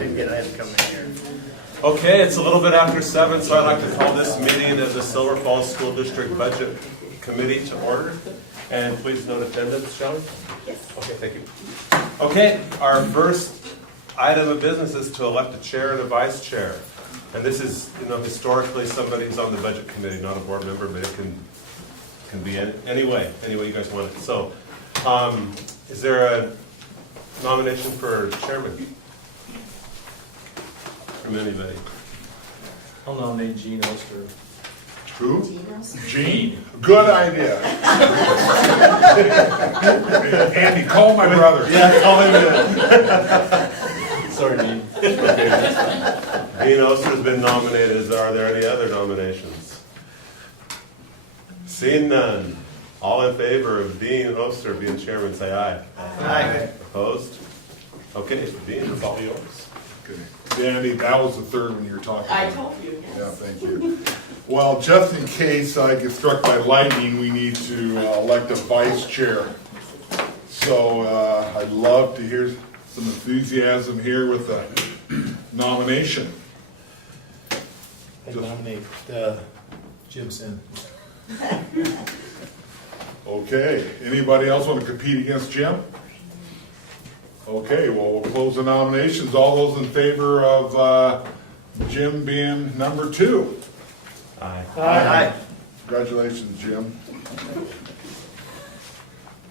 didn't get it. I had to come in here. Okay, it's a little bit after 7, so I'd like to call this meeting of the Silver Falls School District Budget Committee to order. And please note attendance, shall we? Yes. Okay, thank you. Okay, our first item of business is to elect a chair and a vice chair. And this is, historically somebody who's on the budget committee, not a board member, but it can be any way you guys want it. So, is there a nomination for chairman from anybody? I'll nominate Gene Oster. Who? Dino's. Gene. Good idea. Andy, call my brother. Yeah, call him in. Sorry, Gene. Dean Oster's been nominated. Are there any other nominations? Seeing none. All in favor of Dean Oster being chairman, say aye. Aye. Opposed? Okay, Dean, it's all yours. Okay. Andy, that was the third one you were talking about. I told you. Yeah, thank you. Well, just in case I get struck by lightning, we need to elect a vice chair. So I'd love to hear some enthusiasm here with the nomination. I nominate Jim Sin. Okay, anybody else want to compete against Jim? Okay, well, we'll close the nominations. All those in favor of Jim being number 2? Aye. Aye. Congratulations, Jim.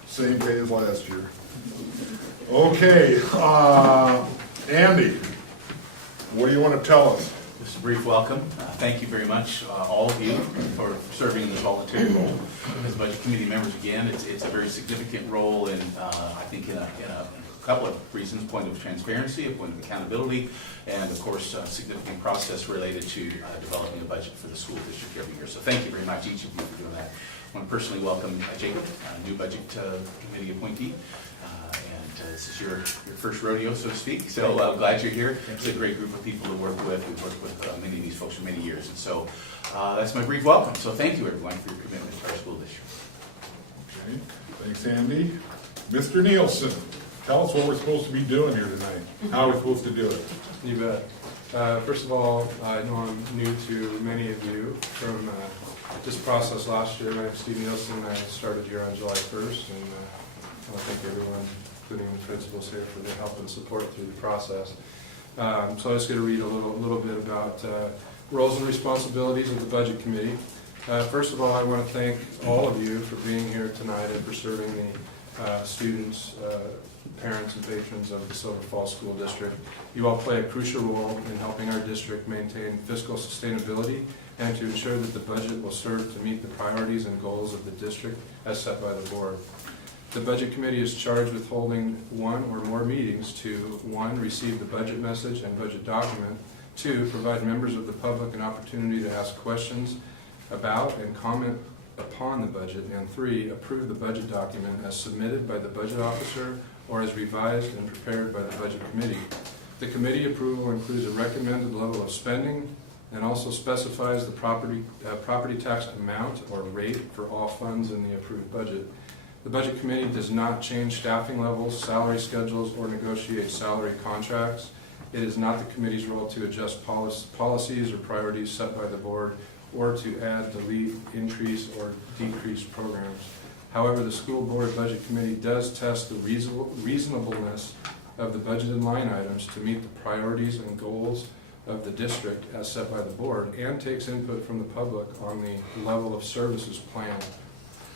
Same pay as last year. Okay, Andy, what do you want to tell us? Just a brief welcome. Thank you very much, all of you, for serving in this voluntary role as budget committee members. Again, it's a very significant role, and I think in a couple of reasons: point of transparency, a point of accountability, and of course, a significant process related to developing a budget for the school district every year. So thank you very much, each of you, for doing that. I want to personally welcome Jacob, new budget committee appointee. This is your first rodeo, so to speak, so I'm glad you're here. It's a great group of people to work with. We've worked with many of these folks for many years, and so that's my brief welcome. So thank you, everyone, for your commitment to our school district. Okay, thanks, Andy. Mr. Nielsen, tell us what we're supposed to be doing here tonight. How are we supposed to do it? You bet. First of all, I know I'm new to many of you from this process last year. My name is Steve Nielsen. I started here on July 1st, and I want to thank everyone, including the principals here, for their help and support through the process. So I'm just going to read a little bit about roles and responsibilities of the Budget Committee. First of all, I want to thank all of you for being here tonight and for serving the students, parents, and patrons of the Silver Falls School District. You all play a crucial role in helping our district maintain fiscal sustainability and to ensure that the budget will serve to meet the priorities and goals of the district as set by the board. The Budget Committee is charged with holding one or more meetings to 1, receive the budget message and budget document, 2, provide members of the public an opportunity to ask questions about and comment upon the budget, and 3, approve the budget document as submitted by the budget officer or as revised and prepared by the Budget Committee. The committee approval includes a recommended level of spending and also specifies the property tax amount or rate for all funds in the approved budget. The Budget Committee does not change staffing levels, salary schedules, or negotiate salary contracts. It is not the committee's role to adjust policies or priorities set by the board or to add, delete, increase, or decrease programs. However, the School Board Budget Committee does test the reasonableness of the budgeted line items to meet the priorities and goals of the district as set by the board and takes input from the public on the level of services planned.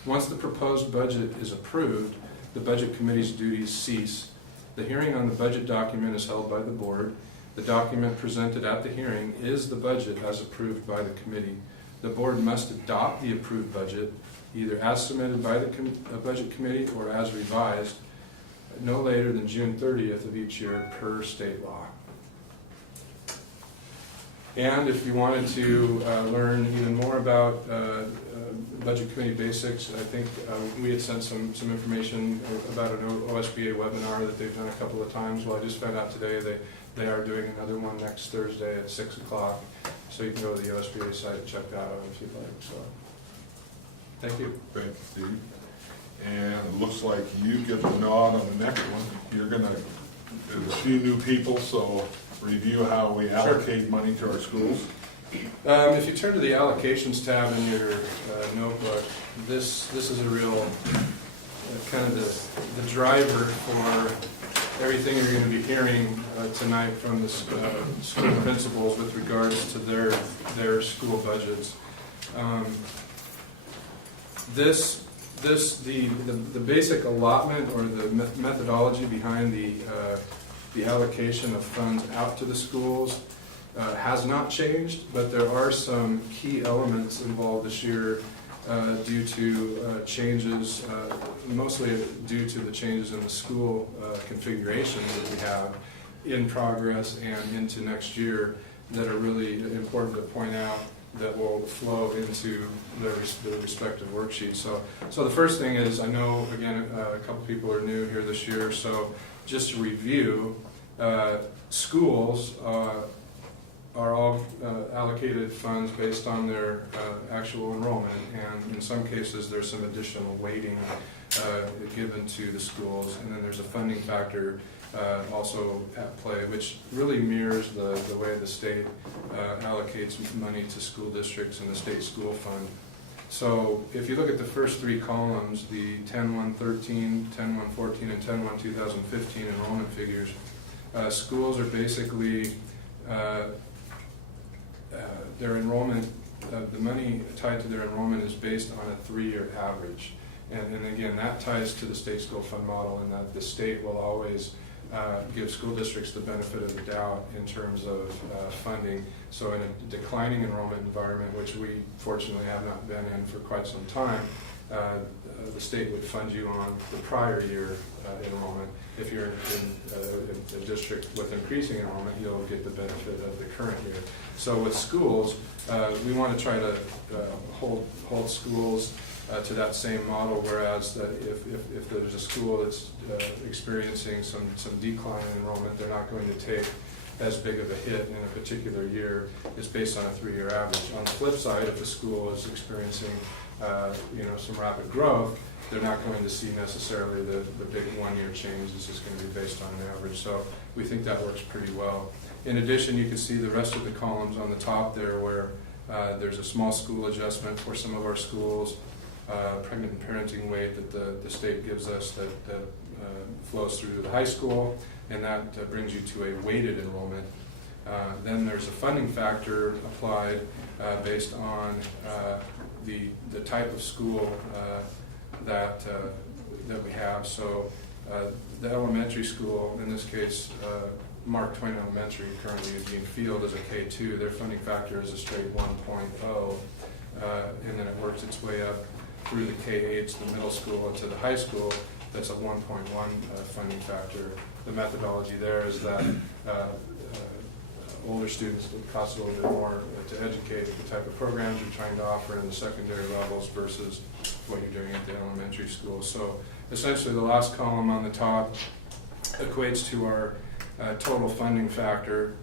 Once the proposed budget is approved, the Budget Committee's duties cease. The hearing on the budget document is held by the board. The document presented at the hearing is the budget as approved by the committee. The board must adopt the approved budget either as submitted by the Budget Committee or as revised no later than June 30th of each year per state law. And if you wanted to learn even more about Budget Committee basics, I think we had sent some information about an OSBA webinar that they've done a couple of times. Well, I just found out today they are doing another one next Thursday at 6 o'clock. So you can go to the OSBA site and check that out if you'd like. So, thank you. Thanks, Steve. And it looks like you get the nod on the next one. You're gonna, there's a few new people, so review how we allocate money to our schools? If you turn to the allocations tab in your notebook, this is a real kind of the driver for everything you're going to be hearing tonight from the school principals with regards to their school budgets. The basic allotment or the methodology behind the allocation of funds out to the schools has not changed, but there are some key elements involved this year due to changes, mostly due to the changes in the school configurations that we have in progress and into next year that are really important to point out that will flow into the respective worksheets. So the first thing is, I know, again, a couple people are new here this year, so just to review, schools are all allocated funds based on their actual enrollment, and in some cases there's some additional weighting given to the schools, and then there's a funding factor also at play, which really mirrors the way the state allocates money to school districts and the state school fund. So if you look at the first three columns, the 10-1-13, 10-1-14, and 10-1-2015 enrollment figures, schools are basically their enrollment, the money tied to their enrollment is based on a 3-year average. And again, that ties to the state school fund model, in that the state will always give school districts the benefit of the doubt in terms of funding. So in a declining enrollment environment, which we fortunately have not been in for quite some time, the state would fund you on the prior year enrollment. If you're in a district with increasing enrollment, you'll get the benefit of the current year. So with schools, we want to try to hold schools to that same model, whereas if there's a school that's experiencing some decline in enrollment, they're not going to take as big of a hit in a particular year. It's based on a 3-year average. On the flip side, if a school is experiencing some rapid growth, they're not going to see necessarily the big 1-year change. It's just going to be based on an average. So we think that works pretty well. In addition, you can see the rest of the columns on the top there, where there's a small school adjustment for some of our schools, pregnant and parenting weight that the state gives us that flows through to the high school, and that brings you to a weighted enrollment. Then there's a funding factor applied based on the type of school that we have. So the elementary school, in this case, Mark Twain Elementary, currently Eugene Field, is a K2. Their funding factor is a straight 1.0, and then it works its way up through the K8s, the middle school, and to the high school. That's a 1.1 funding factor. The methodology there is that older students would cost a little bit more to educate the type of programs you're trying to offer in the secondary levels versus what you're doing at the elementary school. So essentially the last column on the top equates to our total funding factor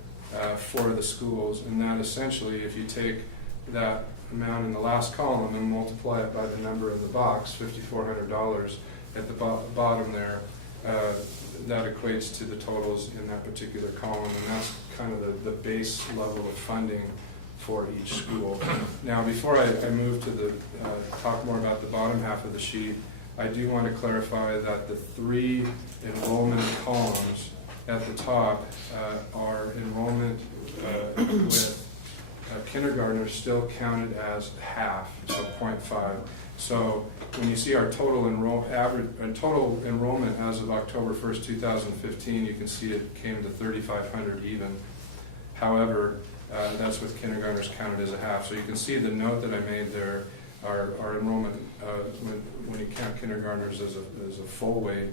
for the schools, and that essentially, if you take that amount in the last column and multiply it by the number in the box, $5,400 at the bottom there, that equates to the totals in that particular column, and that's kind of the base level of funding for each school. Now, before I move to talk more about the bottom half of the sheet, I do want to clarify that the 3 enrollment columns at the top are enrollment with kindergartners still counted as half, so 0.5. So when you see our total enrollment as of October 1st, 2015, you can see it came to 3,500 even. However, that's with kindergartners counted as a half. So you can see the note that I made there, our enrollment, when you count kindergartners as a full weight,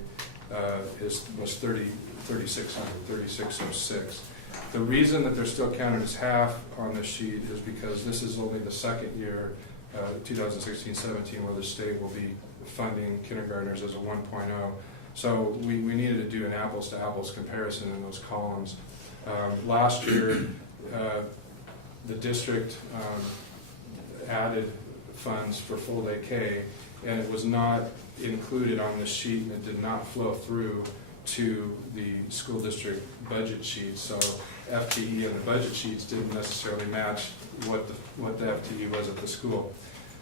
was 3,606. The reason that they're still counted as half on this sheet is because this is only the second year, 2016-17, where the state will be funding kindergartners as a 1.0. So we needed to do an apples-to-apples comparison in those columns. Last year, the district added funds for full day K, and it was not included on this sheet, and it did not flow through to the school district budget sheet. So FTE and the budget sheets didn't necessarily match what the FTE was at the school.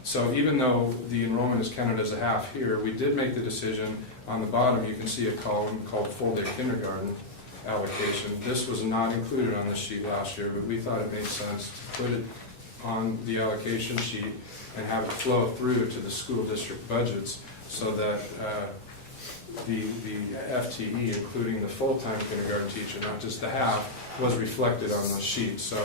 So even though the enrollment is counted as a half here, we did make the decision. On the bottom, you can see a column called full day kindergarten allocation. This was not included on the sheet last year, but we thought it made sense to put it on the allocation sheet and have it flow through to the school district budgets so that the FTE, including the full-time kindergarten teacher, not just the half, was reflected on those sheets. So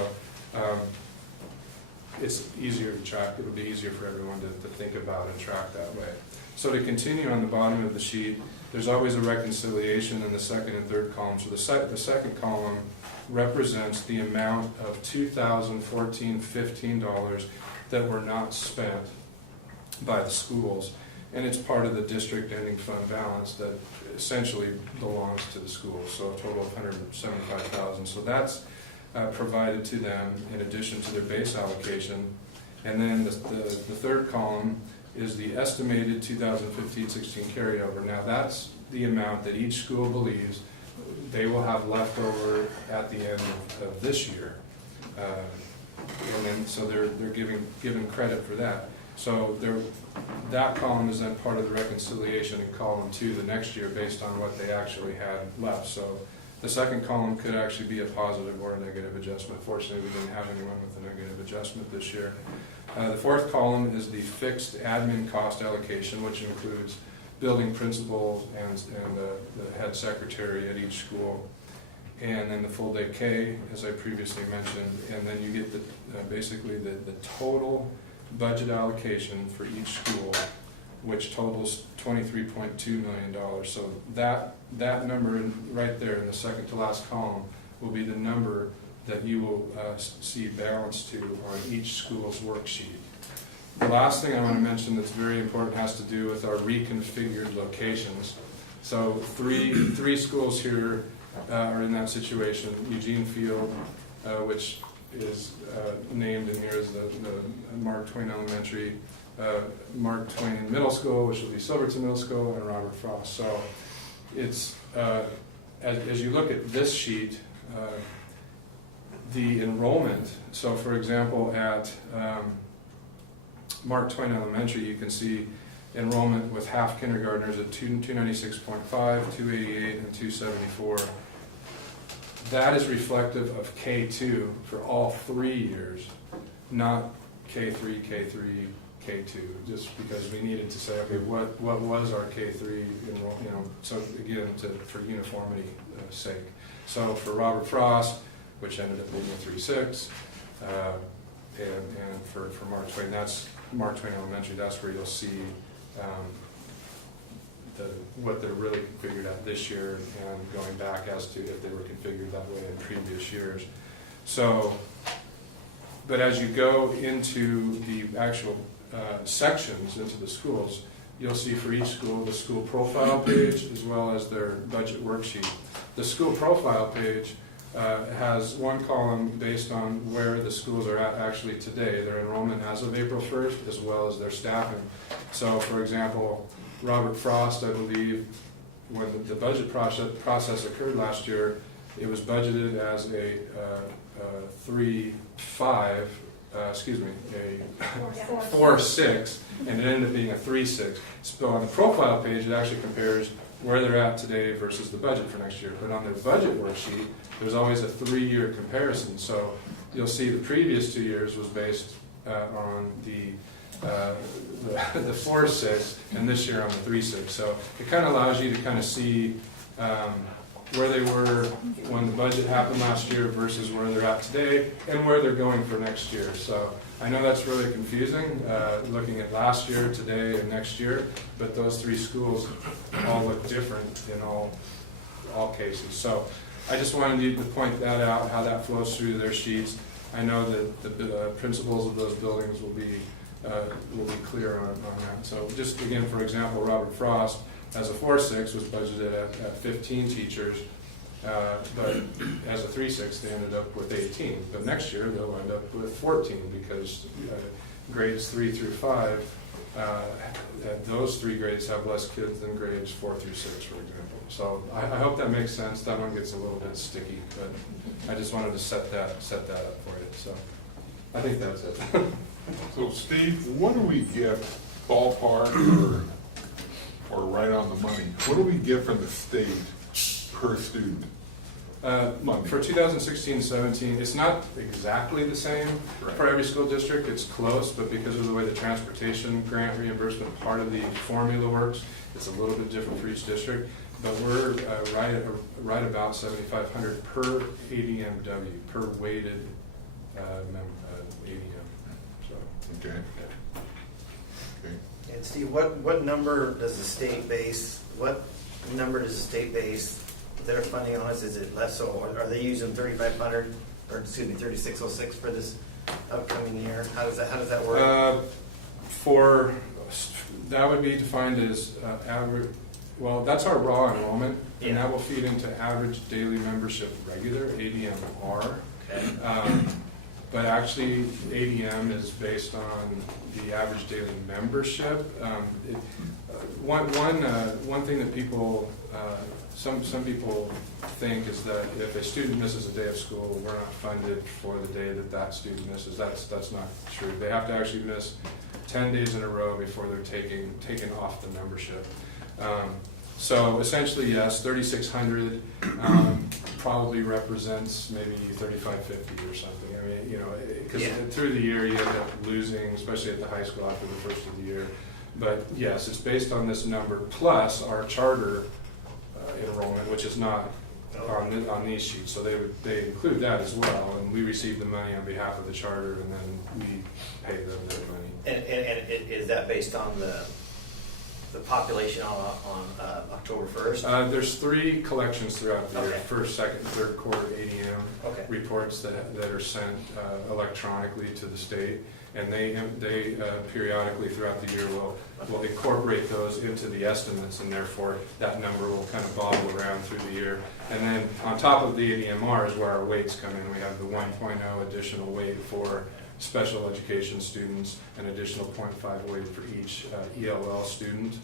it's easier to track. It'll be easier for everyone to think about and track that way. So to continue on the bottom of the sheet, there's always a reconciliation in the second and third column. So the second column represents the amount of $2,015 that were not spent by the schools. And it's part of the district ending fund balance that essentially belongs to the schools. So a total of $175,000. So that's provided to them in addition to their base allocation. And then the third column is the estimated 2015-16 carryover. Now that's the amount that each school believes they will have left over at the end of this year. And then so they're given credit for that. So that column is then part of the reconciliation in column 2 the next year based on what they actually had left. So the second column could actually be a positive or a negative adjustment. Fortunately, we didn't have anyone with a negative adjustment this year. The fourth column is the fixed admin cost allocation, which includes building principals and the head secretary at each school. And then the full day K, as I previously mentioned, and then you get basically the total budget allocation for each school, which totals $23.2 million. So that number right there in the second to last column will be the number that you will see balanced to on each school's worksheet. The last thing I want to mention that's very important has to do with our reconfigured locations. So three schools here are in that situation. Eugene Field, which is named in here as the Mark Twain Elementary, Mark Twain Middle School, which will be Silverton Middle School, and Robert Frost. So it's as you look at this sheet, the enrollment. So for example, at Mark Twain Elementary, you can see enrollment with half kindergartners at 296.5, 288, and 274. That is reflective of K2 for all 3 years, not K3, K3, K2, just because we needed to say, okay, what was our K3 enrollment, so again, for uniformity sake. So for Robert Frost, which ended up being a 3.6, and for Mark Twain, that's Mark Twain Elementary, that's where you'll see what they're really configured at this year and going back as to if they were configured that way in previous years. So, but as you go into the actual sections into the schools, you'll see for each school the school profile page as well as their budget worksheet. The school profile page has one column based on where the schools are at actually today, their enrollment as of April 1st, as well as their staffing. So, for example, Robert Frost, I believe, when the budget process occurred last year, it was budgeted as a 4.6, and it ended up being a 3.6. So on the profile page, it actually compares where they're at today versus the budget for next year. But on their budget worksheet, there's always a 3-year comparison. So you'll see the previous 2 years was based on the 4.6, and this year on the 3.6. So it kind of allows you to kind of see where they were when the budget happened last year versus where they're at today and where they're going for next year. So I know that's really confusing, looking at last year, today, and next year, but those 3 schools all look different in all cases. So I just wanted you to point that out, how that flows through their sheets. I know that the principals of those buildings will be clear on that. So just again, for example, Robert Frost as a 4.6 was budgeted at 15 teachers, but as a 3.6 they ended up with 18. But next year they'll end up with 14 because grades 3 through 5, those 3 grades have less kids than grades 4 through 6, for example. So I hope that makes sense. That one gets a little bit sticky, but I just wanted to set that up for you. So I think that's it. So Steve, what do we get ballpark or right on the money? What do we get from the state per student? Money. For 2016-17, it's not exactly the same Right. for every school district. It's close, but because of the way the transportation grant reimbursement part of the formula works, it's a little bit different for each district. But we're right about 7,500 per ADMW, per weighted ADM. So, Okay. Okay. And Steve, what number does the state base their funding on us? Is it less, so are they using 3,500, or excuse me, 3,606 for this upcoming year? How does that work? That would be defined as average. Well, that's our raw enrollment, and that will feed into average daily membership regular, ADMR. Okay. But actually, ADM is based on the average daily membership. One thing that people, some people think is that if a student misses a day of school, we're not funded for the day that student misses. That's not true. They have to actually miss 10 days in a row before they're taken off the membership. So essentially, yes, 3,600 probably represents maybe 3,550 or something. I mean, because through the year you end up losing, especially at the high school after the first of the year. But yes, it's based on this number plus our charter enrollment, which is not on these sheets. So they include that as well, and we receive the money on behalf of the charter, and then we pay them their money. And is that based on the population on October 1st? There's 3 collections throughout the year: Okay. first, second, third quarter ADM Okay. reports that are sent electronically to the state, and they periodically throughout the year will incorporate those into the estimates, and therefore that number will kind of bobble around through the year. And then on top of the ADMR is where our weights come in. We have the 1.0 additional weight for special education students, an additional 0.5 weight for each ELL student,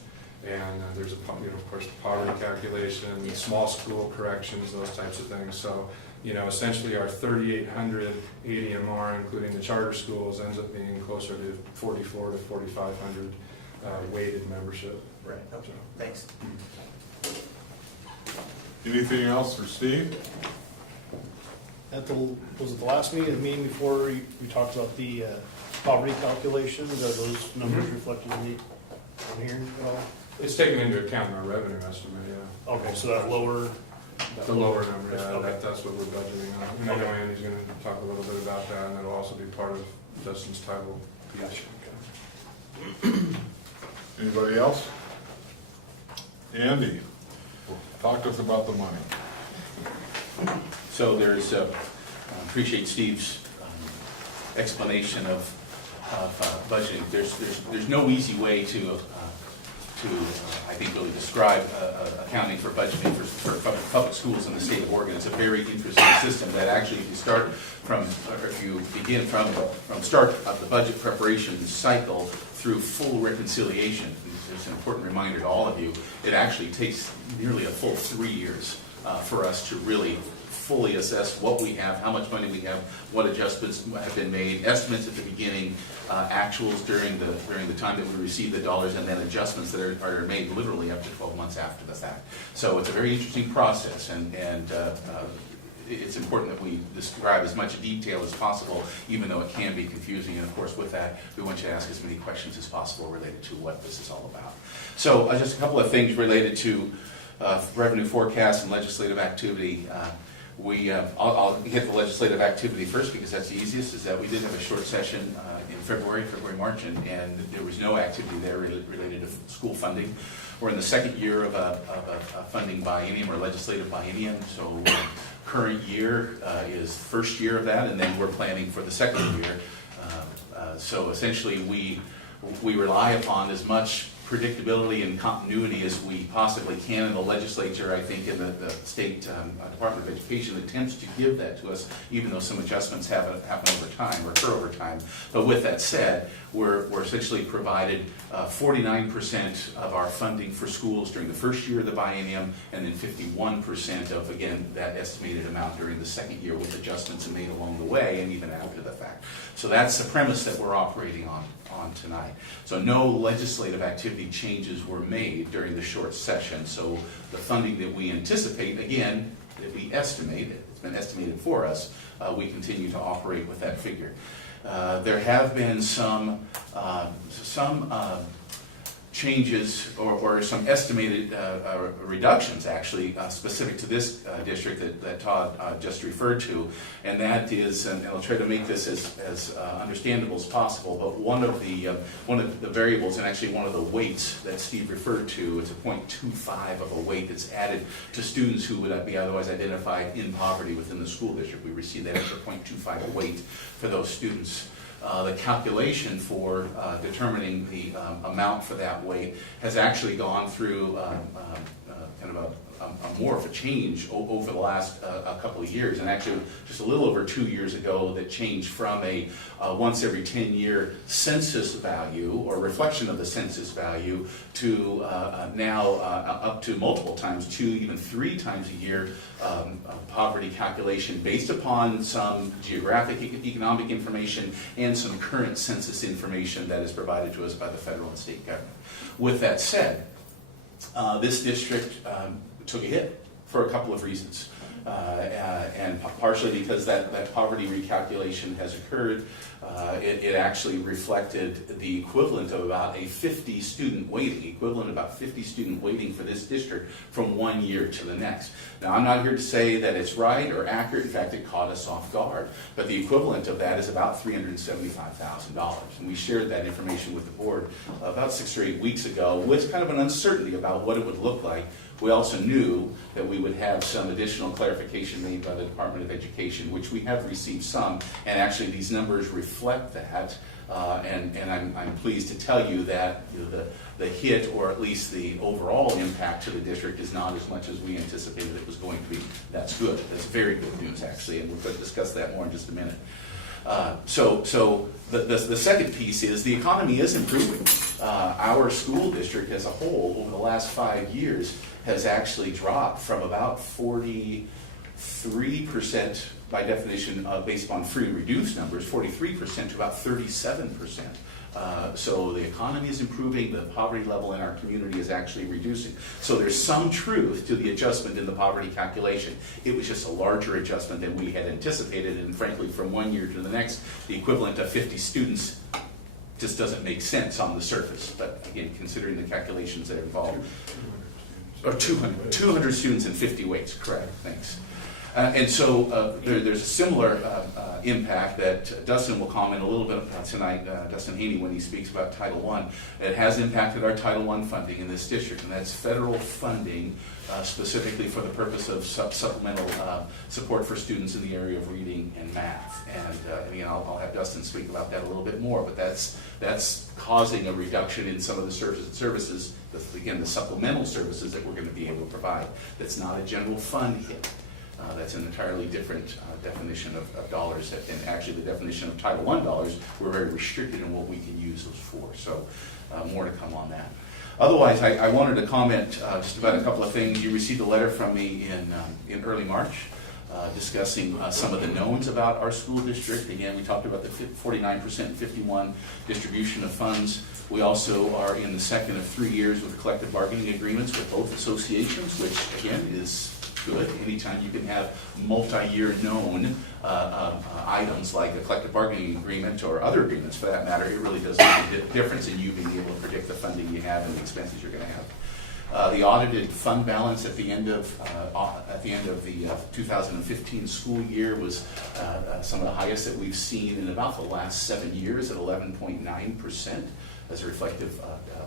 and there's of course the poverty calculation, small school corrections, those types of things. So essentially our 3,800 ADMR, including the charter schools, ends up being closer to 4,400 to 4,500 weighted membership. Right. Okay. Thanks. Anything else for Steve? Was it the last meeting before we talked about the poverty calculations? Are those numbers reflected on here at all? It's taken into account in our revenue estimate, yeah. Okay, so that lower. The lower number, yeah, Okay. that's what we're budgeting on. And I know Andy's going to talk a little bit about that, and that'll also be part of Dustin's title piece. Anybody else? Andy, talk to us about the money. So there's, appreciate Steve's explanation of budgeting. There's no easy way to I think really describe accounting for budgeting for public schools in the state of Oregon. It's a very interesting system that actually, if you start from, or if you begin from start of the budget preparation cycle through full reconciliation, there's an important reminder to all of you, it actually takes nearly a full 3 years for us to really fully assess what we have, how much money we have, what adjustments have been made, estimates at the beginning, actuals during the time that we receive the dollars, and then adjustments that are made literally up to 12 months after the fact. So it's a very interesting process, and it's important that we describe as much detail as possible, even though it can be confusing. And of course, with that, we want you to ask as many questions as possible related to what this is all about. So just a couple of things related to revenue forecast and legislative activity. I'll hit the legislative activity first because that's the easiest, is that we did have a short session in February, March, and there was no activity there related to school funding. We're in the second year of a funding biennium or legislative biennium, so current year is first year of that, and then we're planning for the second year. So essentially we rely upon as much predictability and continuity as we possibly can, and the legislature, I think, in the state Department of Education attempts to give that to us, even though some adjustments happen over time or occur over time. But with that said, we're essentially provided 49% of our funding for schools during the first year of the biennium, and then 51% of, again, that estimated amount during the second year, with adjustments made along the way and even after the fact. So that's the premise that we're operating on tonight. So no legislative activity changes were made during the short session. So the funding that we anticipate, again, that we estimate, it's been estimated for us, we continue to operate with that figure. There have been some changes or some estimated reductions, actually, specific to this district that Todd just referred to, and that is, and I'll try to make this as understandable as possible, but one of the variables, and actually one of the weights that Steve referred to, is a 0.25 of a weight that's added to students who would be otherwise identified in poverty within the school district. We receive that extra 0.25 weight for those students. The calculation for determining the amount for that weight has actually gone through kind of more of a change over the last a couple of years, and actually just a little over 2 years ago that changed from a once every 10-year census value or reflection of the census value to now up to multiple times, 2, even 3 times a year poverty calculation based upon some geographic economic information and some current census information that is provided to us by the federal and state government. With that said, this district took a hit for a couple of reasons. And partially because that poverty recalculation has occurred, it actually reflected the equivalent of about a 50 student weighting for this district from 1 year to the next. Now, I'm not here to say that it's right or accurate. In fact, it caught us off guard. But the equivalent of that is about $375,000. And we shared that information with the board about 6 or 8 weeks ago with kind of an uncertainty about what it would look like. We also knew that we would have some additional clarification made by the Department of Education, which we have received some, and actually these numbers reflect that. And I'm pleased to tell you that the hit, or at least the overall impact to the district, is not as much as we anticipated it was going to be. That's good. That's very good news, actually, and we're going to discuss that more in just a minute. So the second piece is the economy is improving. Our school district as a whole over the last 5 years has actually dropped from about 43% by definition based upon free and reduced numbers, 43% to about 37%. So the economy is improving, the poverty level in our community is actually reducing. So there's some truth to the adjustment in the poverty calculation. It was just a larger adjustment than we had anticipated, and frankly, from 1 year to the next, the equivalent of 50 students just doesn't make sense on the surface. But again, considering the calculations that are involved, or 200 students and 50 weights, correct, thanks. And so there's a similar impact that Dustin will comment a little bit about tonight, Dustin Haney, when he speaks about Title I. It has impacted our Title I funding in this district, and that's federal funding specifically for the purpose of supplemental support for students in the area of reading and math. And again, I'll have Dustin speak about that a little bit more, but that's causing a reduction in some of the services, again, the supplemental services that we're going to be able to provide. That's not a general fund hit. That's an entirely different definition of dollars, and actually the definition of Title I dollars, we're very restricted in what we can use those for, so more to come on that. Otherwise, I wanted to comment just about a couple of things. You received a letter from me in early March discussing some of the knowns about our school district. Again, we talked about the 49% and 51% distribution of funds. We also are in the second of 3 years with collective bargaining agreements with both associations, which again is good. Anytime you can have multi-year known items like a collective bargaining agreement or other agreements for that matter, it really does make a difference in you being able to predict the funding you have and the expenses you're going to have. The audited fund balance at the end of the 2015 school year was some of the highest that we've seen in about the last 7 years at 11.9%. As a reflective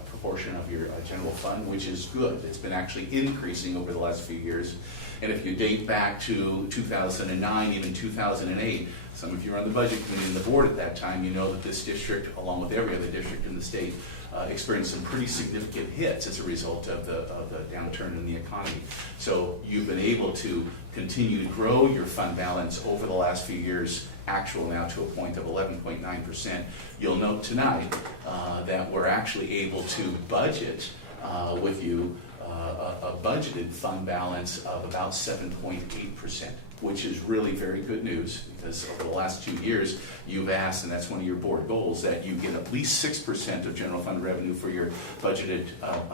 proportion of your general fund, which is good. It's been actually increasing over the last few years. And if you date back to 2009, even 2008, some of you were on the budget committee and the board at that time, you know that this district, along with every other district in the state, experienced some pretty significant hits as a result of the downturn in the economy. So you've been able to continue to grow your fund balance over the last few years, actual now to a point of 11.9%. You'll note tonight that we're actually able to budget with you a budgeted fund balance of about 7.8%, which is really very good news, because over the last 2 years, you've asked, and that's one of your board goals, that you get at least 6% of general fund revenue for your budgeted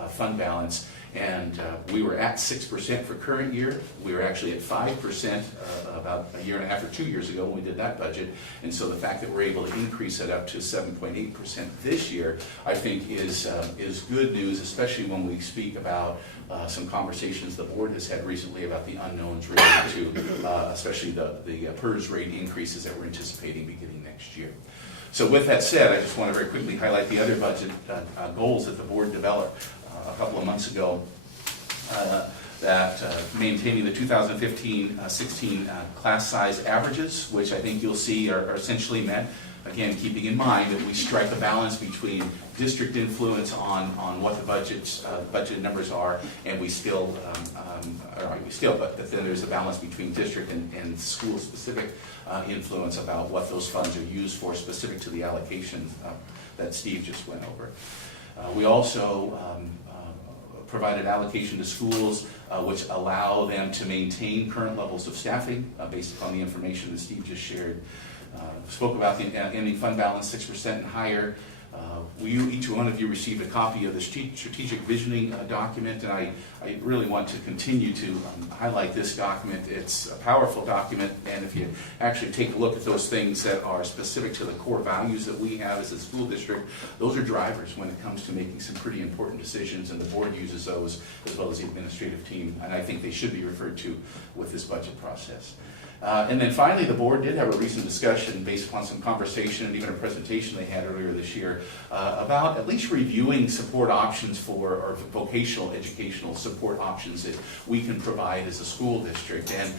fund balance. And we were at 6% for current year. We were actually at 5% about a year and a half or 2 years ago when we did that budget. And so the fact that we're able to increase it up to 7.8% this year, I think is good news, especially when we speak about some conversations the board has had recently about the unknowns related to especially the PERS rate increases that we're anticipating beginning next year. So with that said, I just want to very quickly highlight the other budget goals that the board developed a couple of months ago, that maintaining the 2015-16 class size averages, which I think you'll see are essentially met. Again, keeping in mind that we strike a balance between district influence on what the budget numbers are, and but then there's a balance between district and school-specific influence about what those funds are used for, specific to the allocation that Steve just went over. We also provided allocation to schools which allow them to maintain current levels of staffing based upon the information that Steve just shared. Spoke about the ending fund balance 6% and higher. Each one of you received a copy of the strategic visioning document, and I really want to continue to highlight this document. It's a powerful document, and if you actually take a look at those things that are specific to the core values that we have as a school district, those are drivers when it comes to making some pretty important decisions, and the board uses those as well as the administrative team, and I think they should be referred to with this budget process. And then finally, the board did have a recent discussion based upon some conversation and even a presentation they had earlier this year about at least reviewing support options for, or vocational educational support options that we can provide as a school district. And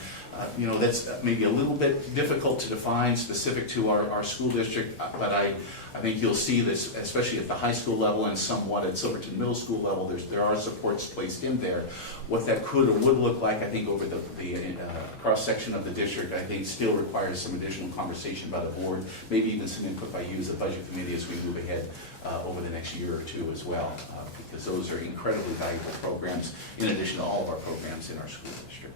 that's maybe a little bit difficult to define specific to our school district, but I think you'll see this, especially at the high school level and somewhat at Silverton Middle School level, there are supports placed in there. What that could or would look like, I think, over the cross-section of the district, I think still requires some additional conversation by the board, maybe even some input by you as a budget committee as we move ahead over the next year or two as well, because those are incredibly valuable programs in addition to all of our programs in our school district.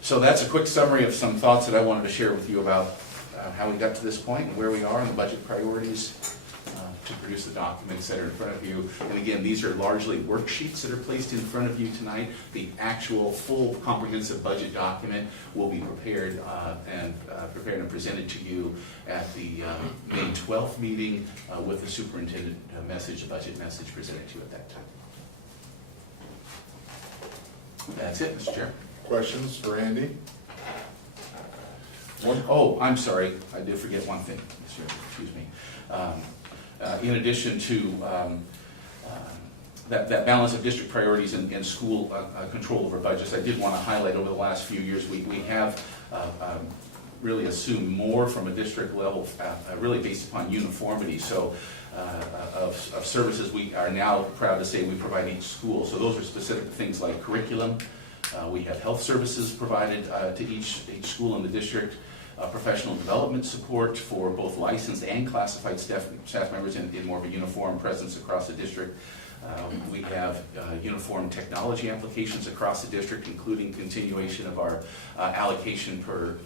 So that's a quick summary of some thoughts that I wanted to share with you about how we got to this point and where we are in the budget priorities to produce the documents that are in front of you. And again, these are largely worksheets that are placed in front of you tonight. The actual full comprehensive budget document will be prepared and presented to you at the May 12th meeting with the superintendent budget message presented to you at that time. That's it, Mr. Chair. Questions for Andy? Oh, I'm sorry, I did forget one thing, Mr. Excuse me. In addition to that balance of district priorities and school control over budgets, I did want to highlight over the last few years, we have really assumed more from a district level, really based upon uniformity. So of services we are now proud to say we provide each school. So those are specific things like curriculum. We have health services provided to each school in the district, professional development support for both licensed and classified staff members in more of a uniform presence across the district. We have uniform technology applications across the district, including continuation of our allocation per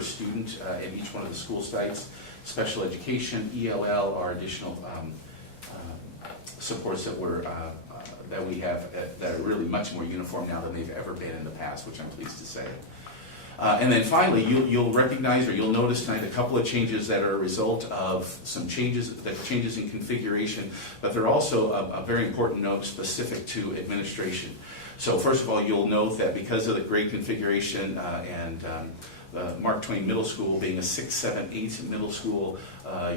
student at each one of the school sites. Special education, ELL, are additional supports that we have that are really much more uniform now than they've ever been in the past, which I'm pleased to say. And then finally, you'll recognize or you'll notice tonight a couple of changes that are a result of some changes in configuration, but they're also a very important note specific to administration. So first of all, you'll note that because of the grade configuration and Mark Twain Middle School being a 6, 7, 8 middle school,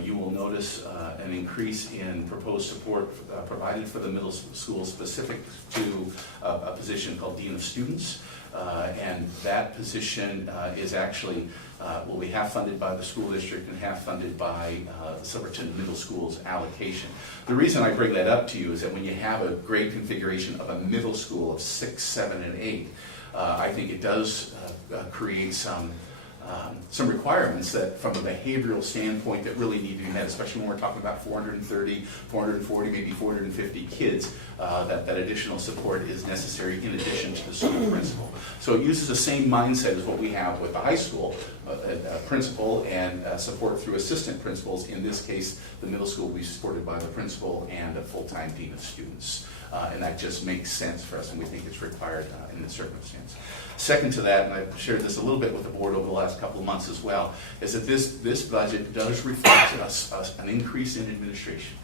you will notice an increase in proposed support provided for the middle school specific to a position called Dean of Students. And that position is actually, will be half funded by the school district and half funded by the Silverton Middle School's allocation. The reason I bring that up to you is that when you have a grade configuration of a middle school of 6, 7, and 8, I think it does create some requirements that from a behavioral standpoint that really need to be met, especially when we're talking about 430, 440, maybe 450 kids, that additional support is necessary in addition to the school principal. So it uses the same mindset as what we have with the high school, principal and support through assistant principals. In this case, the middle school will be supported by the principal and a full-time dean of students. And that just makes sense for us, and we think it's required in this circumstance. Second to that, and I've shared this a little bit with the board over the last couple of months as well, is that this budget does reflect an increase in administration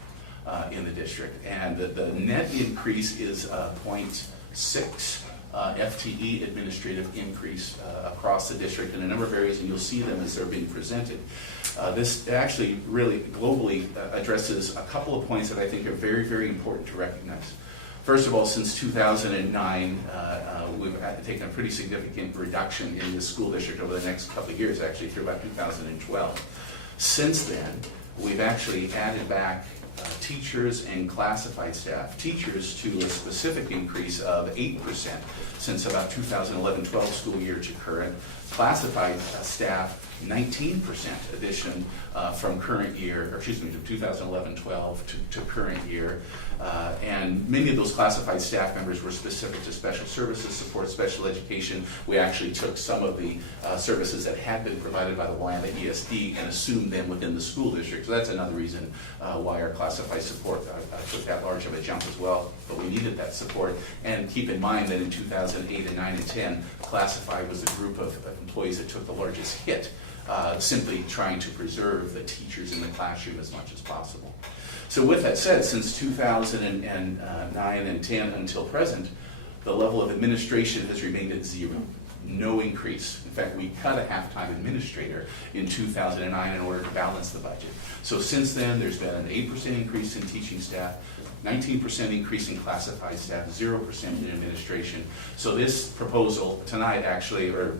in the district. And the net increase is 0.6 FTE administrative increase across the district in a number of areas, and you'll see them as they're being presented. This actually really globally addresses a couple of points that I think are very, very important to recognize. First of all, since 2009, we've taken a pretty significant reduction in this school district over the next couple of years, actually through about 2012. Since then, we've actually added back teachers and classified staff. Teachers to a specific increase of 8% since about 2011-12 school year to current. Classified staff, 19% addition from current year, or excuse me, to 2011-12 to current year. And many of those classified staff members were specific to special services support, special education. We actually took some of the services that had been provided by the Willamette ESD and assumed them within the school district. So that's another reason why our classified support took that large of a jump as well. But we needed that support. And keep in mind that in 2008 and 9 and 10, classified was the group of employees that took the largest hit, simply trying to preserve the teachers in the classroom as much as possible. So with that said, since 2009 and 10 until present, the level of administration has remained at 0. No increase. In fact, we cut a half-time administrator in 2009 in order to balance the budget. So since then, there's been an 8% increase in teaching staff, 19% increase in classified staff, 0% in administration. So this proposal tonight actually, or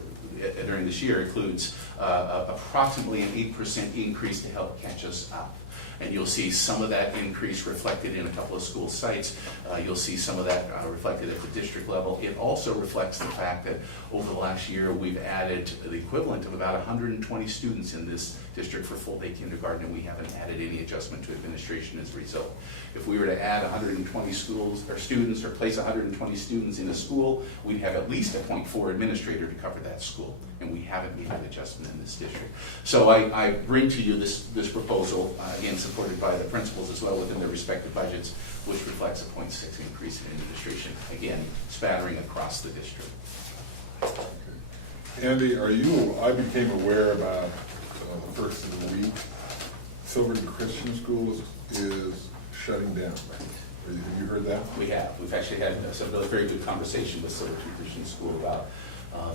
during this year, includes approximately an 8% increase to help catch us up. And you'll see some of that increase reflected in a couple of school sites. You'll see some of that reflected at the district level. It also reflects the fact that over the last year, we've added the equivalent of about 120 students in this district for full-day kindergarten, and we haven't added any adjustment to administration as a result. If we were to add 120 schools or students, or place 120 students in a school, we'd have at least a 0.4 administrator to cover that school, and we haven't made that adjustment in this district. So I bring to you this proposal, again, supported by the principals as well within their respective budgets, which reflects a 0.6 increase in administration, again, spattering across the district. Andy, I became aware about the first of the week, Silverton Christian School is shutting down. Have you heard that? We have. We've actually had some really very good conversation with Silverton Christian School about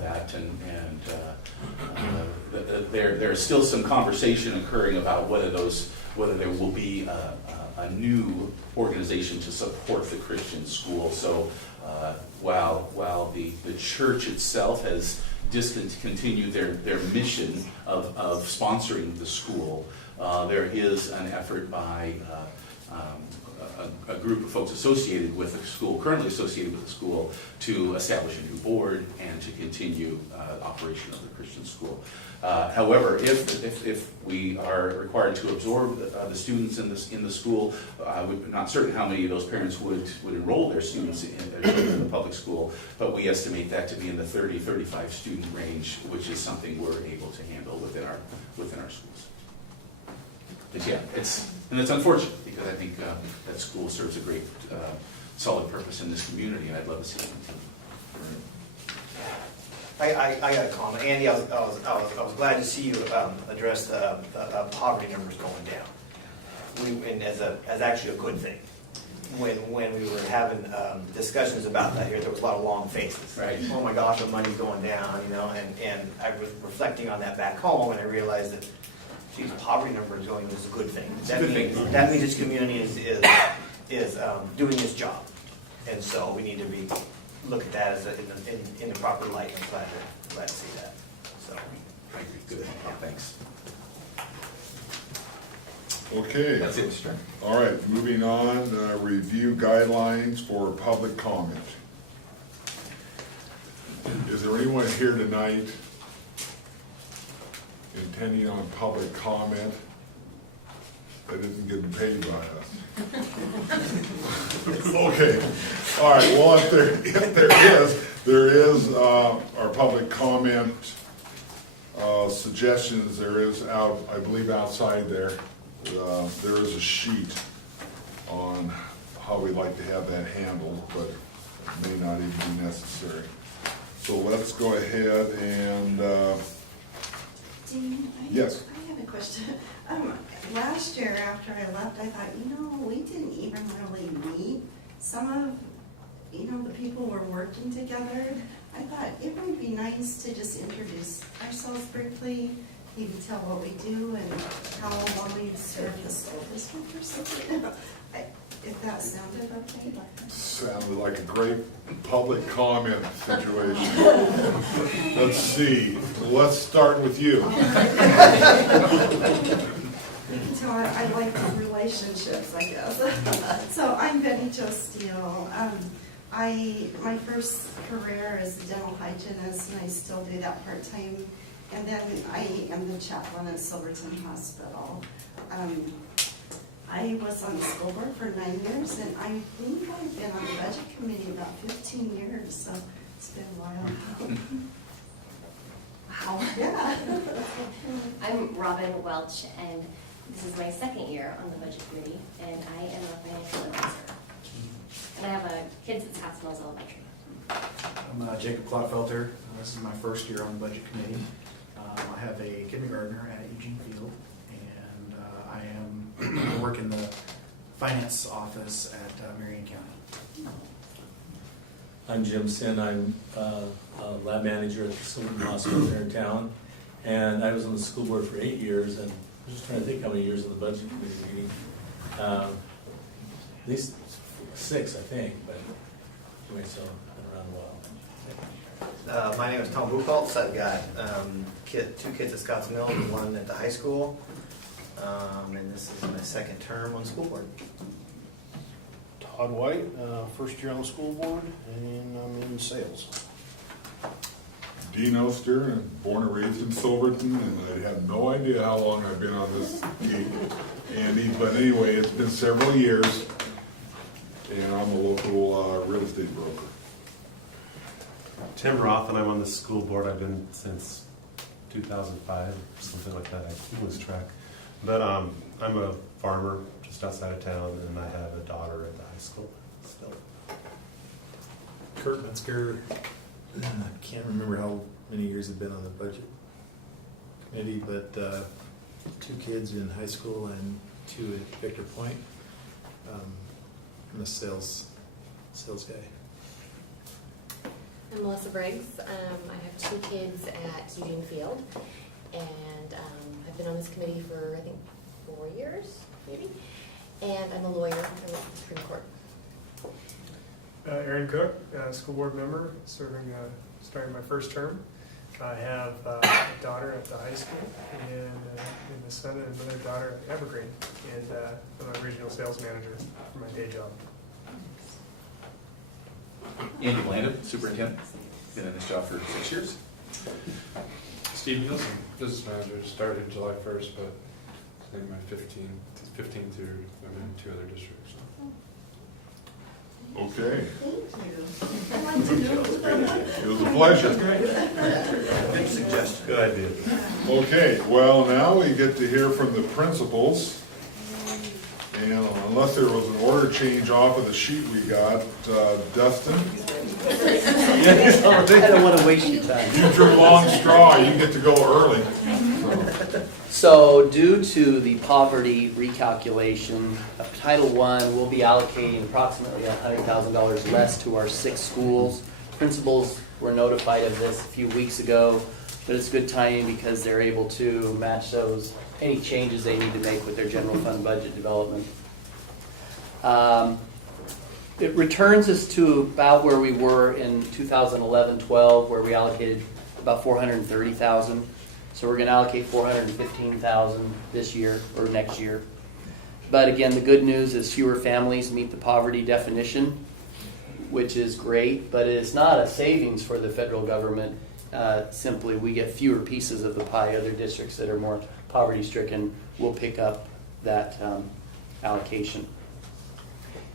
that, and there's still some conversation occurring about whether there will be a new organization to support the Christian school. So while the church itself has discontinued their mission of sponsoring the school, there is an effort by a group of folks associated with the school, currently associated with the school, to establish a new board and to continue operation of the Christian school. However, if we are required to absorb the students in the school, we're not certain how many of those parents would enroll their students in the public school, but we estimate that to be in the 30-35 student range, which is something we're able to handle within our schools. But yeah, it's unfortunate, because I think that school serves a great, solid purpose in this community, and I'd love to see it continue. I got a comment. Andy, I was glad to see you address the poverty numbers going down. And as actually a good thing. when we were having discussions about that here, there was a lot of long faces. Right. Oh my gosh, the money's going down, you know, and I was reflecting on that back home, and I realized that, geez, poverty number is going, is a good thing. It's a good thing. That means this community is doing its job. And so we need to look at that as in the proper light. I'm glad to see that. So, Good, yeah, thanks. Okay. That's it, sir. All right, moving on, review guidelines for public comment. Is there anyone here tonight intending on public comment that isn't getting paid by us? Okay, all right, well, if there is our public comment suggestions, there is out, I believe outside there, there is a sheet on how we like to have that handled, but it may not even be necessary. So let's go ahead and, Dean, yes. I have a question. Last year after I left, I thought, we didn't even really meet. Some of, the people were working together. I thought it would be nice to just introduce ourselves briefly, maybe tell what we do and how long we've served the school district or something. If that sounded okay. Sounded like a great public comment situation. Let's see, let's start with you. You can tell I like relationships, I guess. So I'm Betty Jo Steele. My first career is a dental hygienist, and I still do that part-time. And then I am the chaplain at Silverton Hospital. I was on the school board for 9 years, and I think I've been on the budget committee about 15 years, so it's been a while. Wow. Yeah. I'm Robin Welch, and this is my second year on the budget committee, and I am a financial advisor. And I have kids at Scotts Mills Elementary. I'm Jacob Klotfelter. This is my first year on the budget committee. I have a kindergartner at Eugene Field, and I work in the finance office at Marion County. I'm Jim Sin. I'm a lab manager at the Silverton Hospital here in town, and I was on the school board for 8 years, and I'm just trying to think how many years in the budget committee meeting. At least 6, I think, but anyway, so I've been around a while. my name is Tom Buchholz. I've got 2 kids at Scotts Mills and 1 at the high school. And this is my second term on the school board. Todd White, first year on the school board, and I'm in sales. Dean Oster, and born and raised in Silverton, and I have no idea how long I've been on this gig, Andy, but anyway, it's been several years, and I'm a local real estate broker. Tim Roth, and I'm on the school board. I've been since 2005, something like that. I lose track. But I'm a farmer just outside of town, and I have a daughter at the high school still. Kurt Metzger, I can't remember how many years I've been on the budget committee, but 2 kids in high school and 2 at Victor Point. I'm a sales guy. I'm Melissa Briggs. I have 2 kids at Eugene Field, and I've been on this committee for, I think, 4 years, maybe. And I'm a lawyer. I work at the Supreme Court. Aaron Cook, school board member, starting my first term. I have a daughter at the high school, and a son and another daughter at Evergreen, and I'm a regional sales manager for my day job. Andy Blandon, superintendent. Been in this job for 6 years. Steve Nielsen, business manager, started July 1st, but I think my 15 through I'm in 2 other districts. Okay, Thank you. I'd like to know. it was a pleasure. Good suggestion. Good idea. Okay, well, now we get to hear from the principals. And unless there was an order change off of the sheet we got, Dustin, I don't want to waste your time. you drew long straw, you get to go early. So due to the poverty recalculation, Title I will be allocating approximately $100,000 less to our 6 schools. Principals were notified of this a few weeks ago, but it's good timing because they're able to match any changes they need to make with their general fund budget development. It returns us to about where we were in 2011-12, where we allocated about $430,000. So we're going to allocate $415,000 this year or next year. But again, the good news is fewer families meet the poverty definition, which is great, but it's not a savings for the federal government. Simply, we get fewer pieces of the pie. Other districts that are more poverty-stricken will pick up that allocation.